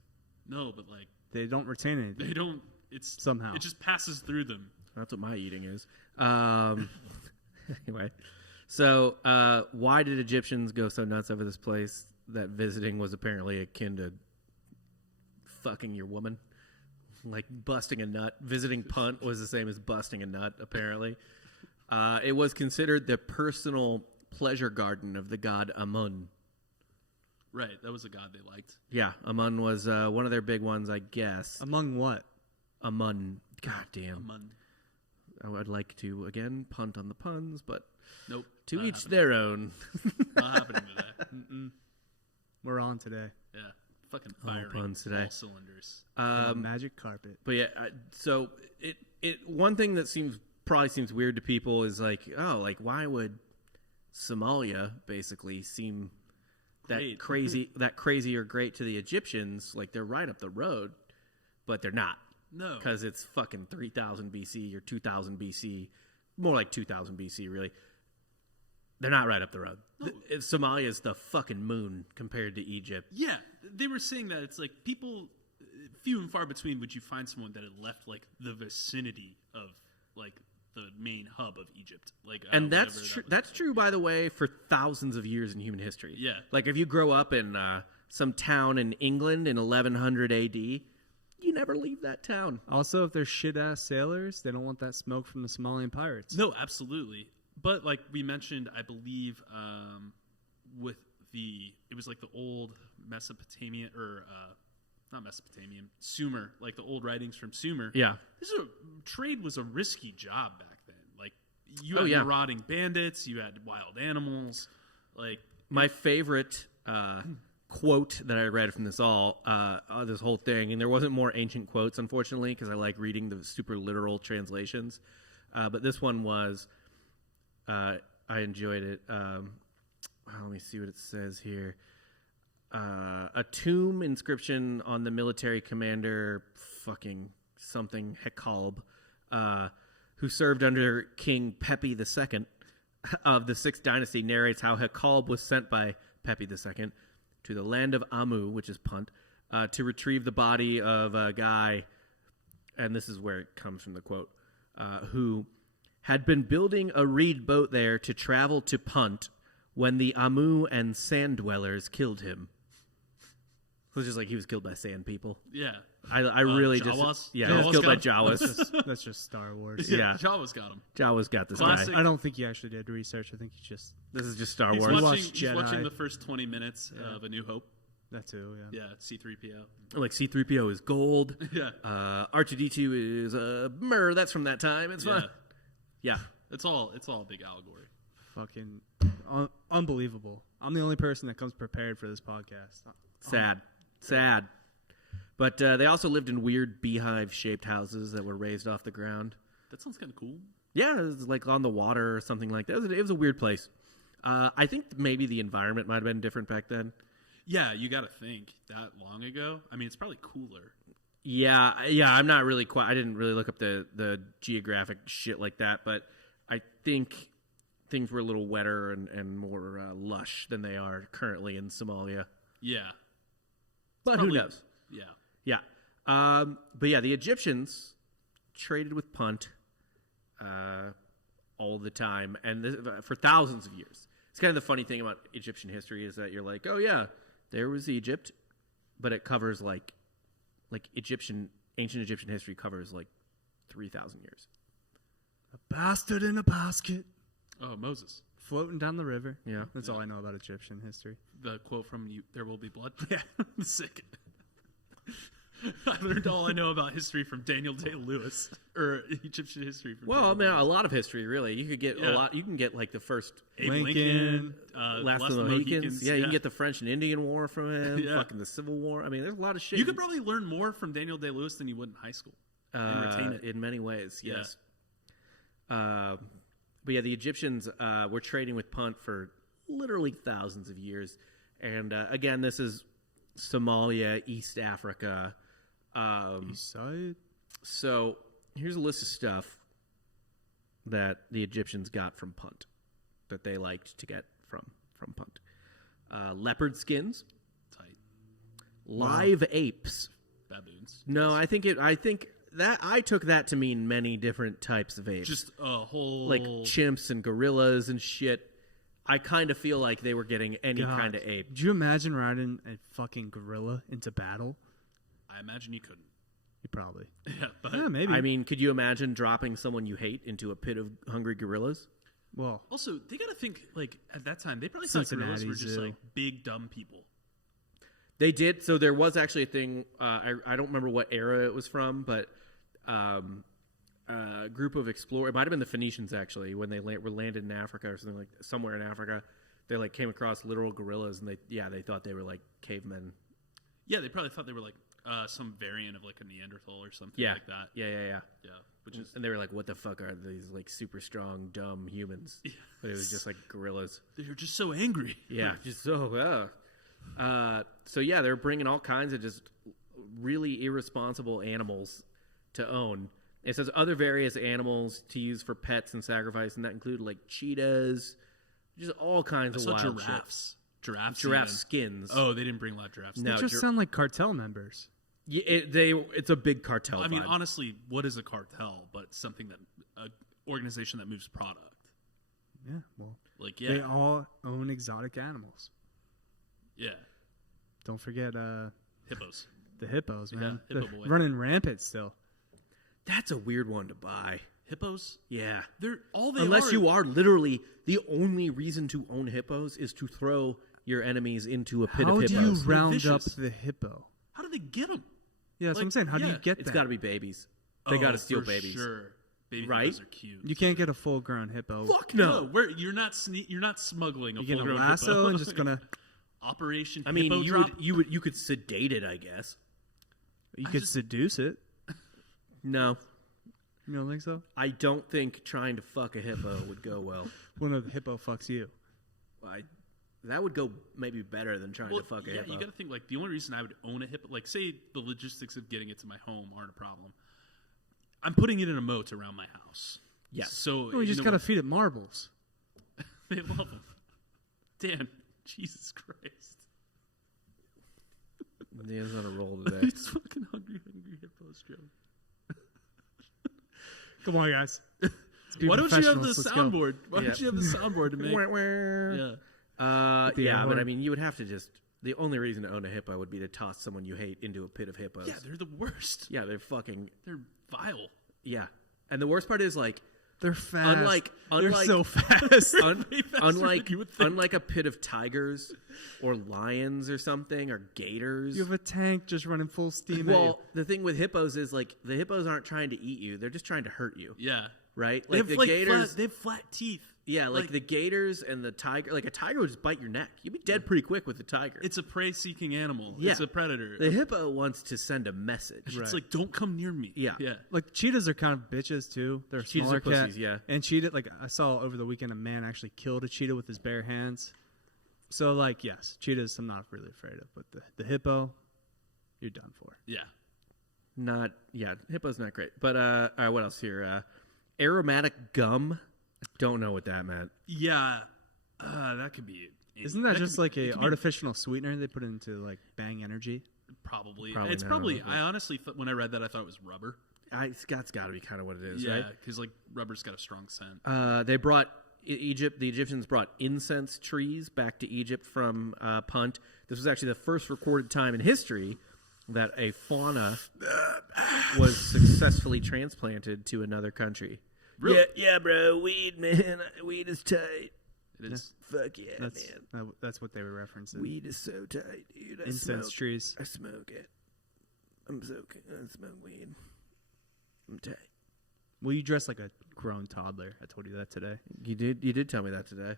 No, but They don't retain anything. they don't. It's Somehow. it just passes through them. That's what my eating is. Anyway, so why did Egyptians go so nuts over this place that visiting was apparently akin to fucking your woman? Like busting a nut. Visiting Punt was the same as busting a nut, apparently. It was considered the personal pleasure garden of the god Amun. Right, that was a god they liked. Yeah, Amun was one of their big ones, I guess. Among what? Amun. God damn. Amun. I would like to, again, punt on the puns, but Nope. to not each happening. their own. Not happening today. We're on today. Yeah, fucking All firing puns today. all cylinders. Magic carpet. But yeah, so it one thing that probably seems weird to people is like, oh, like why would Somalia basically seem that Great. crazy or great to the Egyptians? Like they're right up the road, but they're not No, because it's fucking 3000 BC or 2000 BC, more like 2000 BC really. They're not right up the road. No. Somalia is the fucking moon compared to Egypt. yeah, they were saying that it's like people, few and far between would you find someone that had left like the vicinity of like the main hub of Egypt. Like, And that's whatever true. that was That's called. true, by the way, for thousands of years in human history. Yeah. Like if you grow up in some town in England in 1100 AD, you never leave that town. Also, if they're shit-ass sailors, they don't want that smoke from the Somalian pirates. No, absolutely. But like we mentioned, I believe with it was like the old Mesopotamian or not Mesopotamian, Sumer, like the old writings from Sumer. Yeah. Trade was a risky job back then. Like you Oh, had yeah. marauding bandits, you had wild animals. Like My favorite quote that I read from this whole thing, and there wasn't more ancient quotes, unfortunately, because I like reading the super literal translations. But this one was, I enjoyed it. Let me see what it says here. A tomb inscription on the military commander, fucking something Hekalb, who served under King Pepi II of the 6th dynasty, narrates how Hekalb was sent by Pepi II to the land of Amu, which is Punt, to retrieve the body of a guy, and this is where it comes from the quote, who had been building a reed boat there to travel to Punt when the Amu and sand dwellers killed him. It was just like he was killed by sand people. yeah, I really Jawas? just... Yeah, he was Jawas killed by got him? Jawas. That's just Star Wars. Yeah. Jawas got him. Jawas got this Classic. guy. I don't think he actually did research. I think he just... This is just Star He's Wars. watched he's watching Jedi. the first 20 minutes of A New Hope. That too, yeah. Yeah, C-3PO. Like C-3PO is gold. Yeah, R2-D2 is myrrh. That's from that time. It's yeah. fine. Yeah. It's all a big allegory. Fucking unbelievable. I'm the only person that comes prepared for this podcast. Sad. But they also lived in weird beehive-shaped houses that were raised off the ground. That sounds kind of cool. Yeah, it was like on the water or something like that. It was a weird place. I think maybe the environment might have been different back then. Yeah, you got to think that long ago. I mean, it's probably cooler. Yeah. I'm not really quite. I didn't really look up the geographic shit like that, but I think things were a little wetter and more lush than they are currently in Somalia. Yeah, But probably, who knows? Yeah. Yeah. But yeah, the Egyptians traded with Punt all the time, and for thousands of years. It's kind of the funny thing about Egyptian history is that you're like, oh yeah, there was Egypt, but it covers like ancient Egyptian history covers like 3,000 years. A bastard in a basket. Oh, Moses. Floating down the river. Yeah. That's all I know about Egyptian history. The quote from you, "There will be blood." Yeah. Sick. I learned all I know about history from Daniel Day-Lewis, or Egyptian history from. Well, I Daniel mean, a lot of history, really. You could get Yeah. a lot. You can get like the first Abe Lincoln, Lincoln, Last of the Mohicans. Yeah, you can get the French and Indian War from him. Yeah. Fucking the Civil War. I mean, there's a lot of shit. You could probably learn more from Daniel Day-Lewis than you would in high school. And retain it. In many ways. Yeah. Yes. But yeah, the Egyptians were trading with Punt for literally thousands of years, and again, this is Somalia, East Africa. East side. So here's a list of stuff that the Egyptians got from Punt that they liked to get from Punt. Leopard skins, Tight. live apes. Baboons. No, I think that I took that to mean many different types of apes. Just a whole like chimps and gorillas and shit. I kind of feel like they were getting any kind of ape. Could you imagine riding a fucking gorilla into battle? I imagine you couldn't. You probably. Yeah, but Yeah, maybe. I mean, could you imagine dropping someone you hate into a pit of hungry gorillas? well, also they gotta think like at that time they probably thought gorillas were just Zoo. like big dumb people. They did. So there was actually a thing. I don't remember what era it was from, but a group of explorers. It might have been the Phoenicians actually when they were landed in Africa or something like somewhere in Africa. They like came across literal gorillas, and they thought they were like cavemen. Yeah, they probably thought they were like some variant of like a Neanderthal or something Yeah, like that. yeah. Yeah, which is And they were like, "What the fuck are these like super strong, dumb humans?" But it was just like gorillas. they're just so angry. Yeah, just so. So yeah, they're bringing all kinds of just really irresponsible animals to own. It says other various animals to use for pets and sacrifice, and that include like cheetahs, just all kinds I of saw wild giraffes. Giraffes. Giraffe even. skins. Oh, they didn't bring live giraffes. No. they just sound like cartel members. Yeah, it's a big cartel. I mean, vibe. honestly, what is a cartel? But something that an organization that moves product. Yeah, well, Like yeah, they all own exotic animals. yeah, Don't forget hippos. the hippos, man. Yeah, hippo They're boy. running rampant still. That's a weird one to buy. Hippos. Yeah. They're all they Unless are. you are literally the only reason to own hippos is to throw your enemies into a pit How of do hippos. you round up vicious. the hippo? How do they get them? Yeah, that's what I'm Like, saying. How do yeah, you get It's that? got to be babies. They got to steal babies. Sure. Baby Right? hippos are cute. You can't get a full-grown hippo. Fuck no. You're not you're not smuggling a You get a full-grown lasso hippo. and just gonna. Operation I mean, Hippo you Drop. you could sedate it, I guess. You could seduce it. No, You don't think so? I don't think trying to fuck a hippo would go well. One of the hippo fucks you. That would go maybe better than trying to fuck a yeah, hippo. you got to think like the only reason I would own a hippo, like say the logistics of getting it to my home aren't a problem. I'm putting it in a moat around my house. Yeah. So We just gotta feed it marbles. They love them. Dan, Jesus Christ. Dan's on a roll today. It's fucking hungry hippos, Joe. Come on, guys. Why don't you have the professionals, let's go. soundboard? Why don't you have the soundboard to make? Yeah. the Yeah, air but horn. I mean, you would have to just. The only reason to own a hippo would be to toss someone you hate into a pit of hippos. Yeah, they're the worst. Yeah, they're fucking. They're vile. Yeah, and the worst part is like, They're fast. Unlike They're so fast. unlike a pit of tigers or lions or something or gators. You have a tank just running full steam at you. Well, the thing with hippos is like the hippos aren't trying to eat you; they're just trying to hurt you, Yeah. right? They Like have the gators. they have flat teeth. Yeah, like the gators and the tiger. Like a tiger would just bite your neck. You'd be dead pretty quick with a tiger. It's a prey-seeking animal. Yeah. It's a predator. The hippo wants to send a message. It's like, don't come near me. Yeah. Yeah. Like cheetahs are kind of bitches too. They're a Cheetahs smaller are pussies, cat. yeah. And cheetah, like I saw over the weekend, a man actually killed a cheetah with his bare hands. So like, yes, cheetahs I'm not really afraid of, but the hippo, you're done for. Yeah. Hippo's not great. But all right, what else here? Aromatic gum. I don't know what that meant. Yeah. That could be. Isn't that just like it a could be- artificial sweetener they put into like Bang Energy? Probably. Probably It's not, probably. but- I honestly, when I read that, I thought it was rubber. That's got to be kind of what it is, Yeah, right? because like rubber's got a strong scent. They brought Egypt. The Egyptians brought incense trees back to Egypt from Punt. This was actually the first recorded time in history that a fauna was successfully transplanted to another country. Really? Yeah, bro. Weed, man. Weed is tight. It is. Fuck yeah, man. That's what they were referencing. Weed is so tight, dude. Incense trees. I smoke it. I smoke weed. I'm tight. Well, you dress like a grown toddler. I told you that today. You did tell me that today.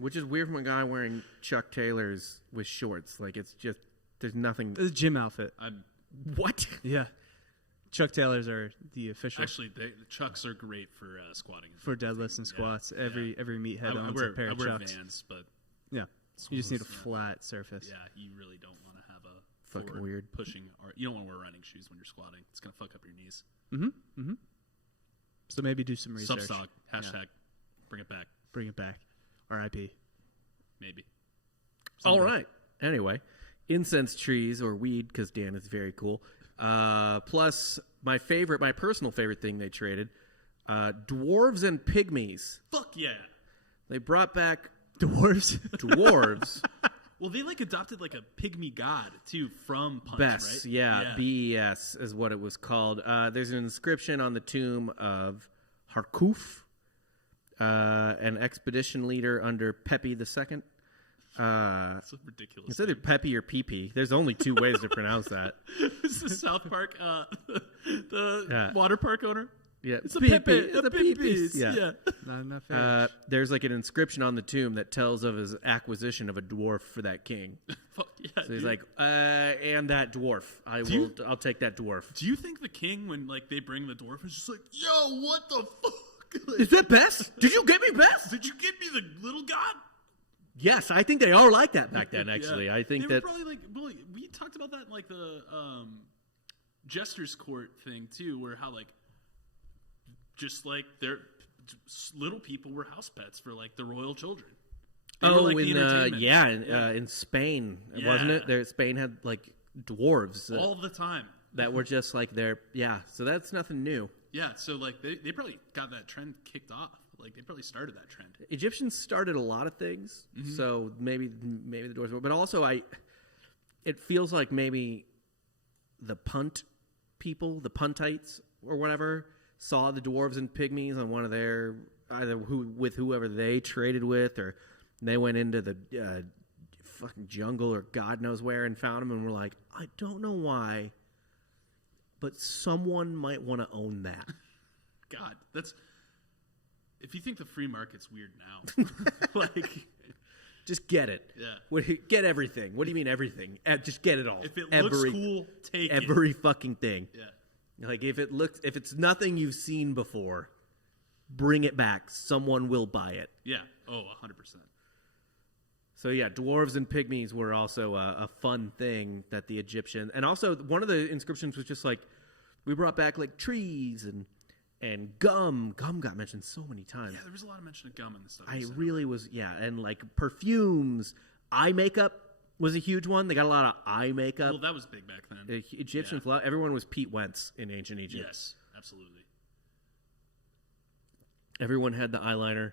Which is weird from a guy wearing Chuck Taylors with shorts. Like, it's just, there's nothing. It's a gym outfit. What? Yeah. Chuck Taylors are the official Actually, the Chucks are great for squatting. for deadlifts and squats. Every meathead I owns a pair of wear Chucks. Vans, but Yeah. You just need a Yeah. flat surface. yeah, you really don't want to have a Fucking forward weird. pushing. You don't want to wear running shoes when you're squatting. It's gonna fuck up your knees. So maybe do some research. Substock hashtag. Bring it back. Bring it back. R.I.P. Maybe. All right. Anyway, incense trees or weed, because Dan is very cool. Plus, my personal favorite thing they traded, dwarves and pygmies. Fuck yeah. They brought back Dwarves. dwarves. Well, they like adopted like a pygmy god too from Punt, Bess, right? yeah, BES is what it was called. There's an inscription on the tomb of Harkuf, an expedition leader under Pepi II. It's a ridiculous. It's either Pepi or Pepe. There's only two ways to pronounce that. This is South Park, the water park owner. Yeah, It's a Pepe. Pepe. It's a Pepe's. Pepe's. Yeah. Not enough fish. There's like an inscription on the tomb that tells of his acquisition of a dwarf for that king. Fuck yeah. So he's dude. like, and that dwarf. I'll take that dwarf. Do you think the king, when like they bring the dwarf, is just like, yo, what the fuck? Is that Bess? Did you get me Bess? Did you give me the little god? Yes, I think they are like that back then. Actually, Yeah. I think they that. were probably like, well, we talked about that in like the Jester's Court thing too, where how like just like their little people were house pets for like the royal children. They were, like, the entertainment. in Spain, Yeah. wasn't it? Spain had like dwarves all the time. that were just like their So that's nothing new. Yeah, so like they probably got that trend kicked off. Like they probably started that trend. Egyptians started a lot of things, so maybe the dwarves were, but also it feels like maybe the Punt people, the Puntites or whatever, saw the dwarves and pygmies on one of their with whoever they traded with, or they went into the fucking jungle or God knows where and found them and were like, I don't know why, but someone might want to own that. God, that's if you think the free market's weird now, like Just get it. Yeah. Get everything. What do you mean everything? Just get it all. if it looks cool, take it. every fucking thing. Yeah. Like if it's nothing you've seen before, bring it back. Someone will buy it. Yeah. Oh, 100%. So yeah, dwarves and pygmies were also a fun thing that the Egyptians, and also one of the inscriptions was just like, we brought back like trees and gum. Gum got mentioned so many times. Yeah, there was a lot of mention of gum in this stuff. I really was, and like perfumes, eye makeup was a huge one. They got a lot of eye makeup. Well, that was big back then. The Egyptians, everyone was Pete Wentz in ancient Egypt. Yes, absolutely. Everyone had the eyeliner,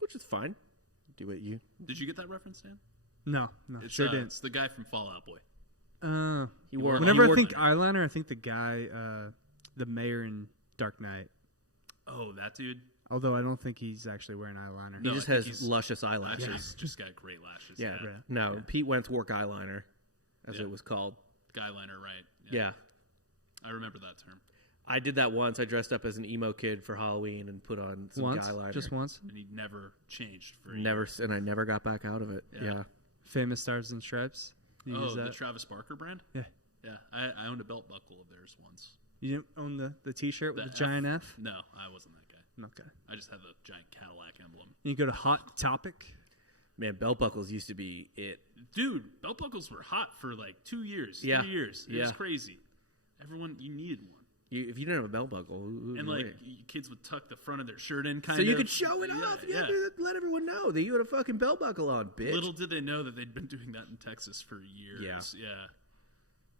which is fine. Do what you. Did you get that reference, Dan? No, It's, sure didn't. It's the guy from Fallout Boy. He wore. Whenever he I wore- think eyeliner, I think the guy, the mayor in Dark Knight. Oh, that dude. Although I don't think he's actually wearing eyeliner. he No, just I think has he's- luscious eyelashes. Actually, he's just got great lashes. Yeah. Yeah. No, Yeah. Pete Wentz wore eyeliner, as Yeah. it was called. Guy liner, right? Yeah. I remember that term. I did that once. I dressed up as an emo kid for Halloween and put on some Once? guy liner. Just once? And he never changed for a Never, year. and I never got back out of it. Yeah. Famous Stars and Stripes? You use The that? Travis Barker brand? Yeah. Yeah, I owned a belt buckle of theirs once. You didn't own the T-shirt with The the giant F? No, I wasn't that guy. Okay. I just had the giant Cadillac emblem. You go to Hot Topic? Man, belt buckles used to be it. Dude, belt buckles were hot for like 2 years, Yeah. 3 years. It was Yeah. crazy. Everyone, you needed one. If you didn't have a belt buckle, And like kids would tuck the front of their shirt in, kind so of. you could show it off. Yeah. Let everyone know that you had a fucking belt buckle on, bitch. Little did they know that they'd been doing that in Texas for years. Yeah.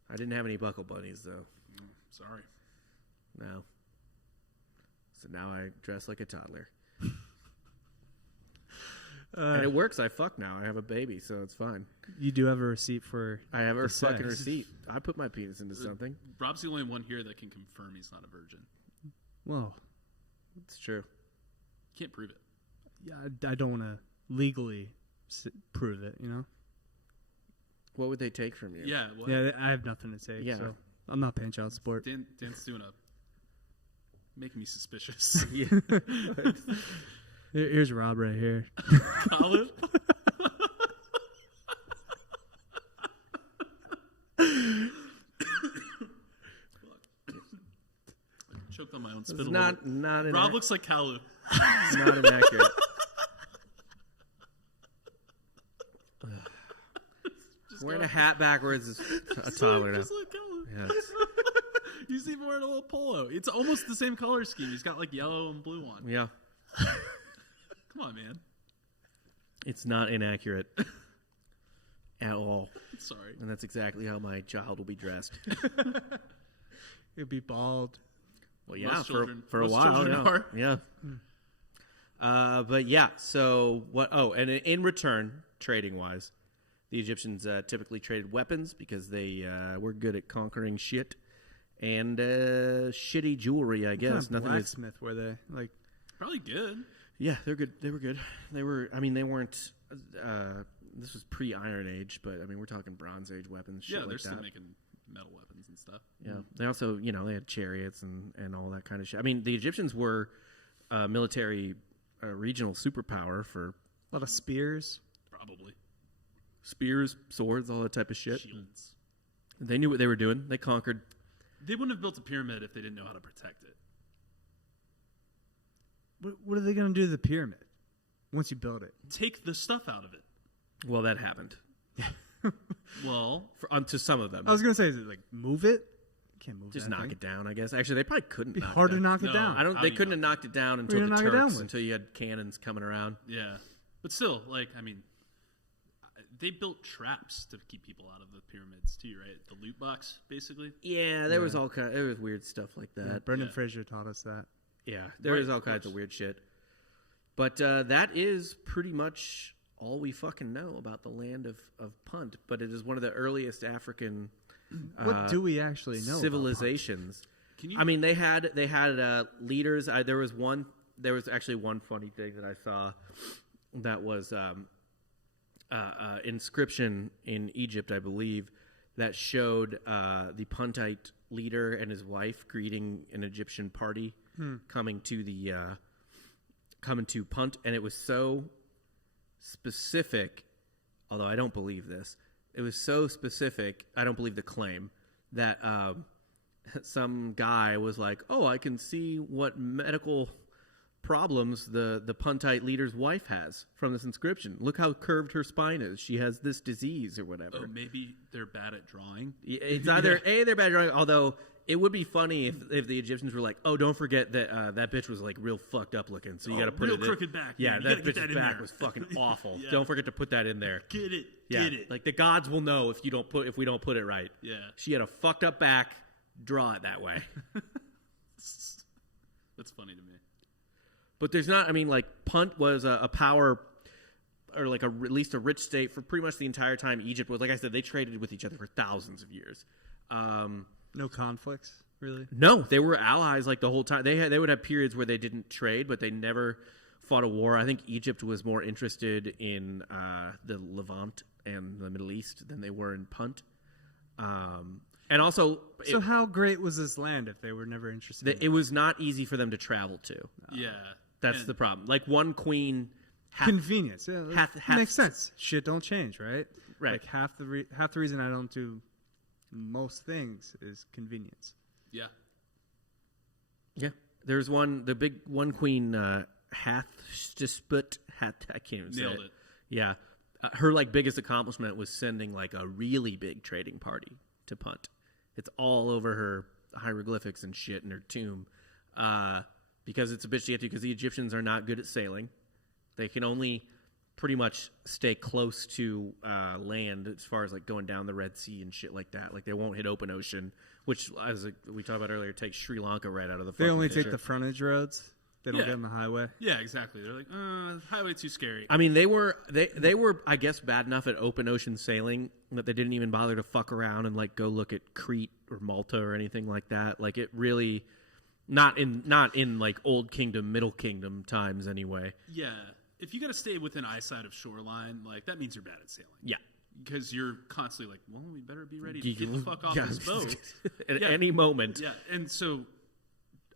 I didn't have any buckle bunnies though. Sorry. No. So now I dress like a toddler. And it works. I fuck now. I have a baby, so it's fine. You do have a receipt for I have a the fucking sex. receipt. I put my penis into something. Rob's the only one here that can confirm he's not a virgin. Well, It's true. Can't prove it. yeah, I don't want to legally prove it, you know? What would they take from you? Yeah. Well, Yeah, I have nothing to say, Yeah. so I'm not paying child support. Dan's doing making me suspicious. Yeah. Here's Rob right here. Colin? Choked on my own spit. It's a not little bit. not Rob looks like Kalu. not inaccurate. Wearing a hat backwards is a toddler now. Just like Kalu. Yeah, it's- He's even wearing a little polo. It's almost the same color scheme. He's got like yellow and blue on. yeah. Come on, man. It's not inaccurate at all. Sorry. And that's exactly how my child will be dressed. It'd be bald. Well, yeah, Most children- for a most while, children yeah. are. Yeah. But yeah, so what? Oh, and in return, trading wise, the Egyptians typically traded weapons because they were good at conquering shit and shitty jewelry. I guess What kind of nothing. blacksmith were they? Like, Probably good. Yeah, they're good. They were good. They were. I mean, they weren't. This was pre-Iron Age, but I mean, we're talking Bronze Age weapons. Shit Yeah, like they're still that. making metal weapons and stuff. Yeah. They also, they had chariots and all that kind of shit. I mean, the Egyptians were military regional superpower for a lot of spears. Probably. spears, swords, all that type of shit. Shields. They knew what they were doing. They conquered. They wouldn't have built a pyramid if they didn't know how to protect it. What are they going to do to the pyramid once you build it? Take the stuff out of it. Well, that happened Well, to some of them. I was going to say, is it like move it? You can't move Just that knock thing. it down, I guess. Actually, they probably couldn't. It'd be knock hard it to down. knock it No. down. I don't. How They do you couldn't have knock knocked it down What until are the you gonna knock it down Turks, with? until you had cannons coming around. yeah. But still, like, I mean, they built traps to keep people out of the pyramids too, right? The loot box, basically. Yeah, there was all kind. There was weird stuff like Yeah, that. Brendan Yeah. Fraser taught us that. Yeah, there Right, is all of kinds course. of weird shit. But that is pretty much all we fucking know about the land of Punt. But it is one of the earliest African What do we actually know? civilizations. Can you? I mean, they had leaders. There was actually one funny thing that I saw that was inscription in Egypt, I believe, that showed the Puntite leader and his wife greeting an Egyptian party coming to Punt, and it was so specific. Although I don't believe this, it was so specific. I don't believe the claim that some guy was like, "Oh, I can see what medical problems the Puntite leader's wife has from this inscription. Look how curved her spine is. She has this disease or whatever." Oh, maybe they're bad at drawing. It's either they're bad drawing. Although it would be funny if the Egyptians were like, "Oh, don't forget that that bitch was like real fucked up looking, so you got to put real it in." crooked back. Yeah, man. You that gotta get bitch's in back there. was fucking awful. Yeah. Don't forget to put that in there. Get it. Yeah, Get it. like the gods will know if we don't put it right. Yeah. She had a fucked up back. Draw it that way. That's funny to me. But there's not. I mean, like Punt was a power, or like at least a rich state for pretty much the entire time Egypt was. Like I said, they traded with each other for thousands of years. No conflicts, really. No, they were allies like the whole time. They would have periods where they didn't trade, but they never fought a war. I think Egypt was more interested in the Levant and the Middle East than they were in Punt. And also, So how great was this land if they were never interested? in it was not easy for them to travel to. Yeah. That's the problem. Like one queen. Convenience. Yeah, half- makes sense. Shit don't change, right? Right. Like half the reason I don't do most things is convenience. Yeah. Yeah. There's the big one queen I can't even say Nailed it. it. Yeah. Her like biggest accomplishment was sending like a really big trading party to Punt. It's all over her hieroglyphics and shit in her tomb. Because it's a bitch to get to because the Egyptians are not good at sailing. They can only pretty much stay close to land as far as like going down the Red Sea and shit like that. Like they won't hit open ocean, which as we talked about earlier, takes Sri Lanka right out of the. They only picture. take the frontage roads. They don't Yeah. get on the highway. Yeah, exactly. They're like, highway too scary. I mean, they were I guess bad enough at open ocean sailing that they didn't even bother to fuck around and like go look at Crete or Malta or anything like that. Like it really, not in like Old Kingdom, Middle Kingdom times anyway. Yeah. If you got to stay within eyesight of shoreline, like that means you're bad at sailing. Yeah. Because you're constantly like, well, we better be ready to get the fuck off Yeah. this boat. At Yeah. any moment. Yeah. And so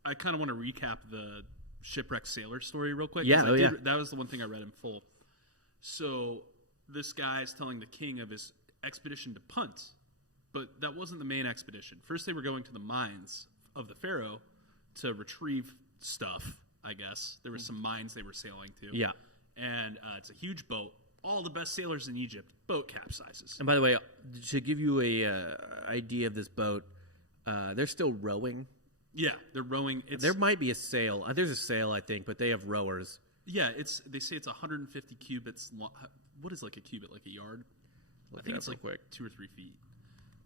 I kind of want to recap the shipwrecked sailor story real quick. Yeah, 'cause that was the one thing I read in full. So this guy's telling the king of his expedition to Punt, but that wasn't the main expedition. First, they were going to the mines of the pharaoh to retrieve stuff, I guess. There were some mines they were sailing to. Yeah. And it's a huge boat. All the best sailors in Egypt, boat capsizes. And by the way, to give you a idea of this boat, they're still rowing. Yeah, they're rowing. There might be a sail. There's a sail, I think, but they have rowers. Yeah, they say it's 150 cubits long. What is like a cubit? Like a yard? I think it's like 2 or 3 feet.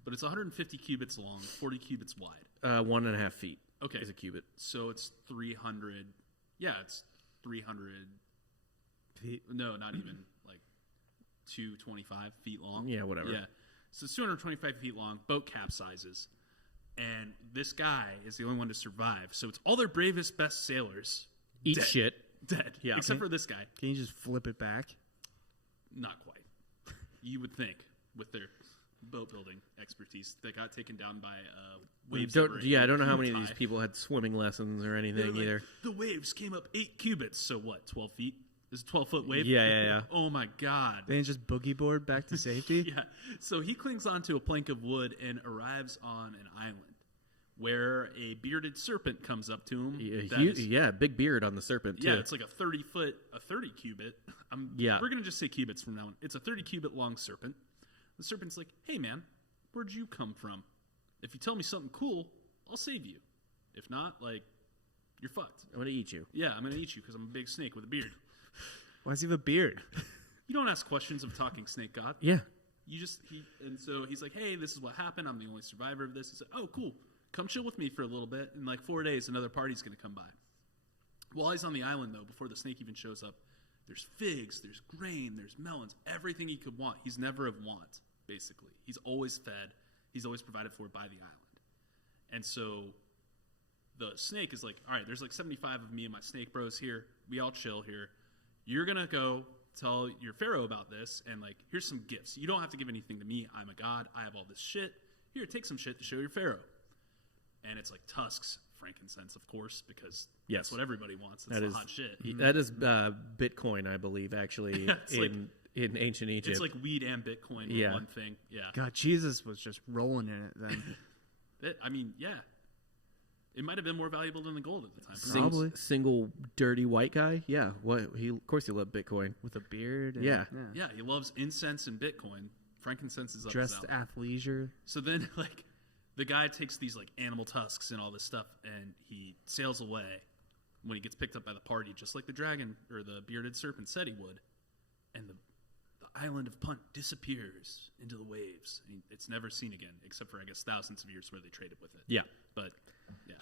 But it's 150 cubits long, 40 cubits wide. 1.5 feet. Okay. Is a cubit. So it's 300. Yeah, it's 300 feet. No, not even like 225 feet long. Yeah, whatever. Yeah. So it's 225 feet long. Boat capsizes. And this guy is the only one to survive. So it's all their bravest, best sailors. Eat dead. shit. Dead. Yeah. Except for this guy. Can you just flip it back? Not quite. You would think with their boat building expertise that got taken down by waves. I don't know how many of huge these people had swimming lessons or They anything were like, either. the waves came up 8 cubits. So what? 12 feet? This is a 12-foot wave. Yeah. Oh my god. They didn't just boogie board back to safety? Yeah. So he clings onto a plank of wood and arrives on an island where a bearded serpent comes up to him. Big beard on the serpent too. Yeah, it's like a 30 cubit. We're going to just say cubits from now on. It's a 30 cubit long serpent. The serpent's like, hey man, where'd you come from? If you tell me something cool, I'll save you. If not, like, you're fucked. I'm gonna eat you. Yeah, I'm going to eat you because I'm a big snake with a beard. Why does he have a beard? You don't ask questions of talking snake god. Yeah. And so he's like, hey, this is what happened. I'm the only survivor of this. He said, oh, cool. Come chill with me for a little bit. In like 4 days, another party's going to come by. While he's on the island, though, before the snake even shows up, there's figs, there's grain, there's melons, everything he could want. He's never of want, basically. He's always fed. He's always provided for by the island. And so the snake is like, all right, there's like 75 of me and my snake bros here. We all chill here. You're going to go tell your pharaoh about this, and like, here's some gifts. You don't have to give anything to me. I'm a god. I have all this shit. Here, take some shit to show your pharaoh. And it's like tusks, frankincense, of course, because that's what everybody wants. That's the hot shit. That is Bitcoin, I believe, actually, in ancient Egypt. It's like weed and Bitcoin in one thing. Yeah. God, Jesus was just rolling in it then. It might have been more valuable than the gold at the time. Probably. Single dirty white guy. Yeah. Of course he loved Bitcoin. With a beard. And, Yeah. Yeah, he loves incense and Bitcoin. Frankincense is up Dressed his alley. athleisure. So then, like, the guy takes these like animal tusks and all this stuff, and he sails away when he gets picked up by the party, just like the dragon or the bearded serpent said he would. And the island of Punt disappears into the waves. It's never seen again, except for I guess thousands of years where they traded with it. Yeah. But yeah,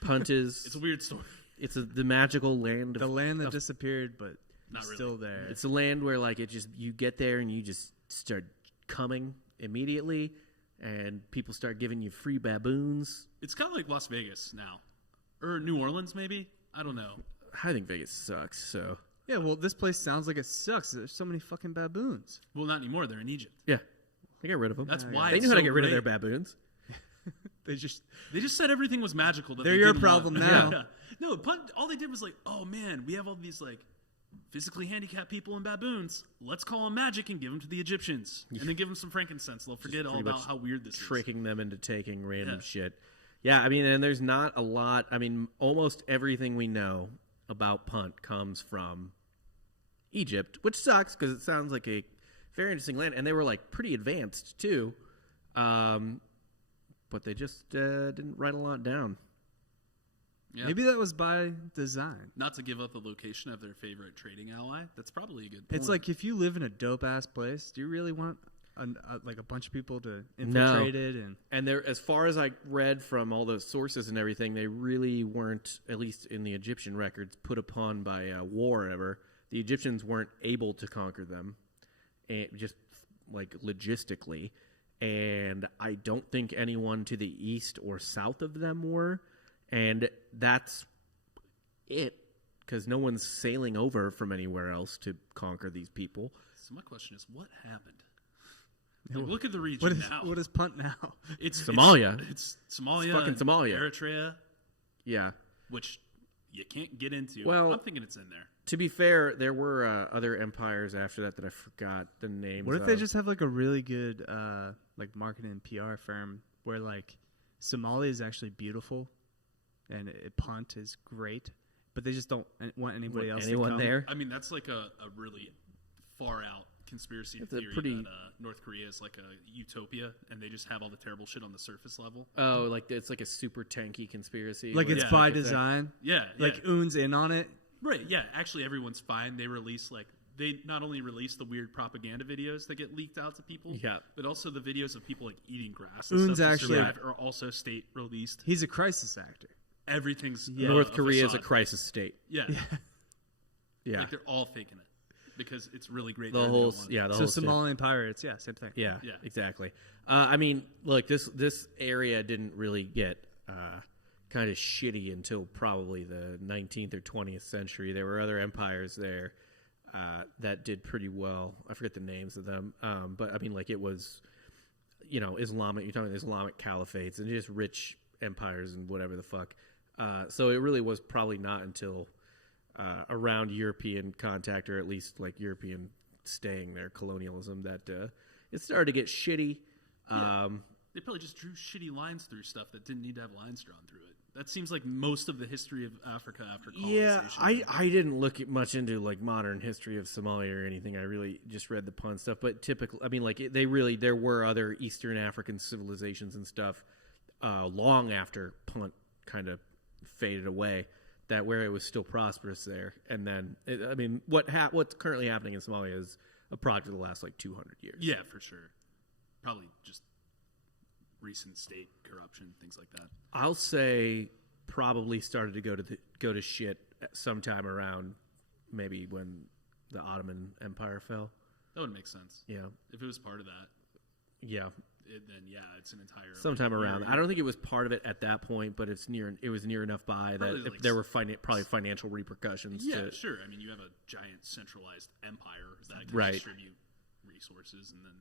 Punt is. it's a weird story. It's the magical land. The land that disappeared, but Not really. still there. It's a land where like you get there and you just start coming immediately. And people start giving you free baboons. It's kind of like Las Vegas now, or New Orleans maybe. I don't know. I think Vegas sucks. So Yeah, well, this place sounds like it sucks. There's so many fucking baboons. Well, not anymore. They're in Egypt. yeah, they got rid of them. That's why they it's knew how to so get rid of their great. baboons. They just said everything was magical. That they're they your didn't problem want. now. Yeah. No, Punt. All they did was like, oh man, we have all these like physically handicapped people and baboons. Let's call them magic and give them to the Egyptians, and then give them some frankincense. They'll forget all about how weird this is. Tricking them into taking random shit. Yeah, I mean, and there's not a lot. I mean, almost everything we know about Punt comes from Egypt, which sucks because it sounds like a very interesting land, and they were like pretty advanced too. But they just didn't write a lot down. Yeah. Maybe that was by design. Not to give up the location of their favorite trading ally. That's probably a good point. It's like if you live in a dope ass place, do you really want like a bunch of people to infiltrate it? And there, as far as I read from all the sources and everything, they really weren't, at least in the Egyptian records, put upon by war ever. The Egyptians weren't able to conquer them, just like logistically. And I don't think anyone to the east or south of them were. And that's it, because no one's sailing over from anywhere else to conquer these people. So my question is, what happened? Like, look at the region now. What is Punt now? It's Somalia. It's Somalia. It's fucking Somalia. Eritrea. Yeah. Which you can't get into. Well, I'm thinking it's in there. To be fair, there were other empires after that I forgot the names. What if they just have like a really good like marketing and PR firm where like Somalia is actually beautiful and Punt is great, but they just don't want anybody else to come there? I mean, that's like a really far out conspiracy It's theory pretty... that North Korea is like a utopia and they just have all the terrible shit on the surface level. Oh, like it's like a super tanky conspiracy. Like it's by design. Yeah. Like Oon's in on it. Right, yeah. Actually, everyone's fine. They release they not only release the weird propaganda videos that get leaked out to people, but also the videos of people like eating grass and Oon's stuff actually are also state released. He's a crisis actor. Everything's North Korea is a crisis state. Yeah. Yeah. Like they're all faking it because it's really great. The whole Somalian pirates, same thing. Yeah, exactly. I mean, look, this area didn't really get kind of shitty until probably the 19th or 20th century. There were other empires there that did pretty well. I forget the names of them, but I mean, like it was, Islamic. You're talking Islamic caliphates and just rich empires and whatever the fuck. So it really was probably not until around European contact, or at least like European staying there, colonialism, that it started to get shitty. They probably just drew shitty lines through stuff that didn't need to have lines drawn through it. That seems like most of the history of Africa after colonization. Yeah, I didn't look much into like modern history of Somalia or anything. I really just read the Punt stuff. But typically, I mean, like there were other Eastern African civilizations and stuff long after Punt kind of faded away, that where it was still prosperous there. And then, what's currently happening in Somalia is a product of the last like 200 years. Yeah, for sure. Probably just recent state corruption, things like that. I'll say probably started to go to shit sometime around maybe when the Ottoman Empire fell. That would make sense. Yeah, if it was part of that. Yeah. Then it's an entire sometime around. I don't think it was part of it at that point, but it was near enough by probably that there were probably financial repercussions. Yeah, sure. I mean, you have a giant centralized empire that can distribute resources, and then.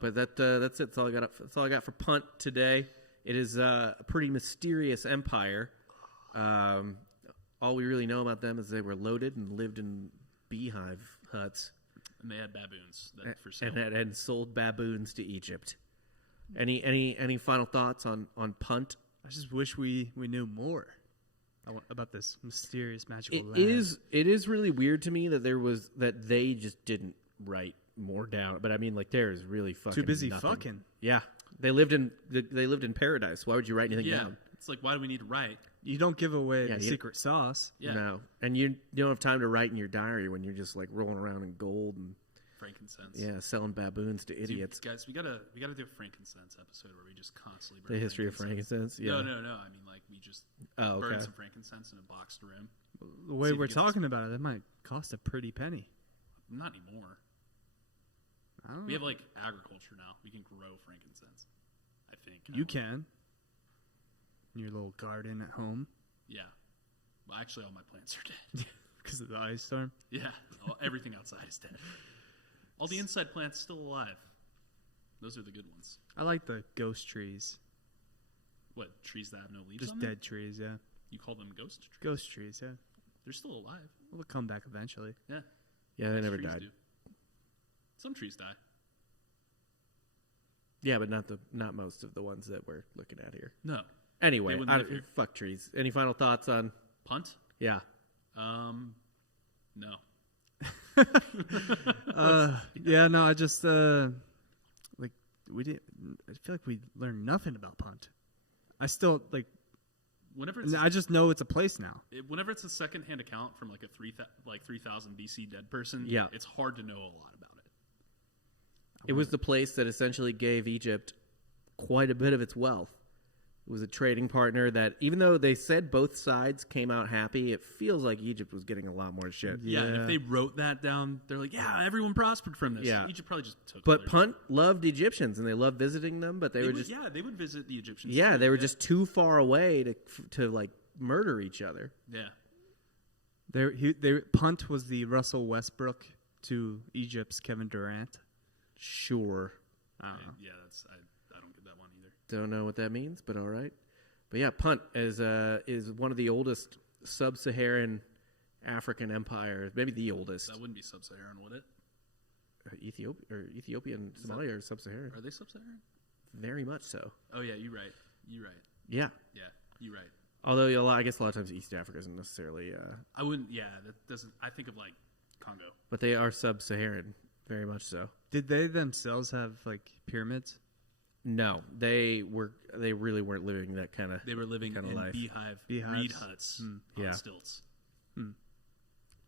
But that's it. That's all I got. That's all I got for Punt today. It is a pretty mysterious empire. All we really know about them is they were loaded and lived in beehive huts. And they had baboons for sale. And sold baboons to Egypt. Any final thoughts on Punt? I just wish we knew more about this mysterious magical land. It is really weird to me that they just didn't write more down. But I mean, like, there is really fucking too busy nothing. fucking. Yeah, they lived in paradise. Why would you write anything down? It's like, why do we need to write? You don't give away the secret sauce. Yeah. No, and you don't have time to write in your diary when you're just like rolling around in gold and frankincense. Yeah, selling baboons to idiots. Guys, we gotta do a frankincense episode where we just constantly burn the history of frankincense. Yeah. No. I mean, like, we just burn some frankincense in a boxed room. The way we're talking about it, that might cost a pretty penny. Not anymore. We have like agriculture now. We can grow frankincense. I think you can. In your little garden at home. Yeah. Well, actually, all my plants are dead because of the ice storm. Yeah. Everything outside is dead. All the inside plants still alive. Those are the good ones. I like the ghost trees. What, trees that have no leaves Just on them? dead trees, yeah. You call them ghost trees? Ghost trees, yeah. They're still alive. Well, they'll come back eventually. Yeah. Yeah, they never Trees died. do. Some trees die. Yeah, but not most of the ones that we're looking at here. No. Anyway, They wouldn't live here. fuck trees. Any final thoughts on? Punt? Yeah. No. Yeah, no, I just like we didn't. I feel like we learned nothing about Punt. I still like. Whenever it's I just know it's a place now. whenever it's a secondhand account from like a 3000 BC dead person, Yeah. it's hard to know a lot about it. It was the place that essentially gave Egypt quite a bit of its wealth. It was a trading partner that, even though they said both sides came out happy, it feels like Egypt was getting a lot more shit. Yeah, and if they wrote that down, they're like, yeah, everyone prospered from this. Yeah. Egypt probably just took But all their- Punt loved Egyptians, and they loved visiting them, but they were would, just... yeah, they would visit the Egyptians. Yeah, too. they were just too far away to like, murder each other. Yeah. Punt was the Russell Westbrook to Egypt's Kevin Durant. Sure. I don't know. Yeah, I don't get that one either. Don't know what that means, but all right. But yeah, Punt is one of the oldest sub-Saharan African empires, maybe the oldest. That wouldn't be sub-Saharan, would it? Ethiopian, Somalia, or sub-Saharan. Are they sub-Saharan? Very much so. Oh yeah, you're right. Yeah. Yeah, you're right. Although I guess a lot of times East Africa isn't necessarily. I wouldn't. Yeah, that doesn't. I think of like Congo. But they are sub-Saharan, very much so. Did they themselves have like pyramids? No, they really weren't living that kind of. They were living in life. Beehives. reed huts on Yeah. stilts.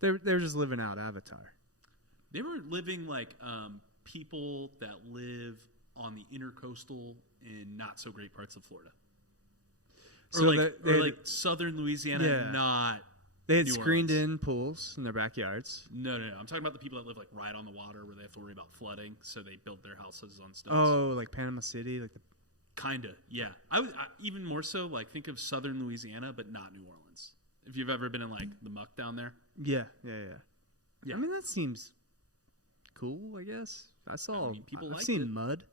They were just living out Avatar. They were living like people that live on the intercoastal in not so great parts of Florida. Or, So like southern Louisiana, Yeah. not They had New screened Orleans. in pools in their backyards. No. I'm talking about the people that live like right on the water where they have to worry about flooding, so they build their houses on stilts. Oh, like Panama City, like the Kinda, yeah. I even more so like think of southern Louisiana, but not New Orleans. If you've ever been in like the muck down there, yeah. Yeah. I mean, that seems cool. I guess people I've liked seen it. Mud.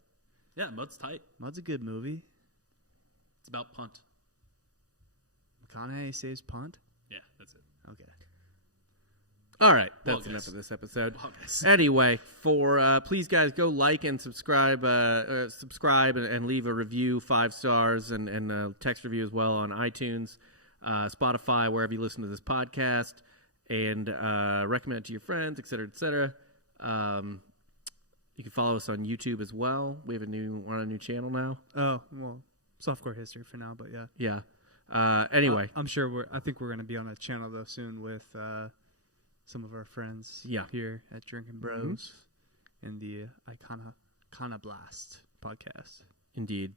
yeah, Mud's tight. Mud's a good movie. It's about Punt. McConaughey saves Punt. Yeah, that's it. Okay. All right, Well, that's enough guys. of this episode. Well, guys. Anyway, please guys go like and subscribe, and leave a review, 5 stars, and text review as well on iTunes, Spotify, wherever you listen to this podcast, and recommend it to your friends, etc., etc. You can follow us on YouTube as well. We're on a new channel now. Oh well, softcore history for now, but yeah. Yeah. Anyway, I'm sure I think we're going to be on a channel though soon with some of our friends here at Drinking Bros in the Iconoblast podcast. Indeed.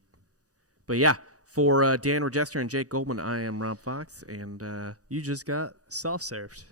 But yeah, for Dan Regester and Jake Goldman, I am Rob Fox, and You just got self-served.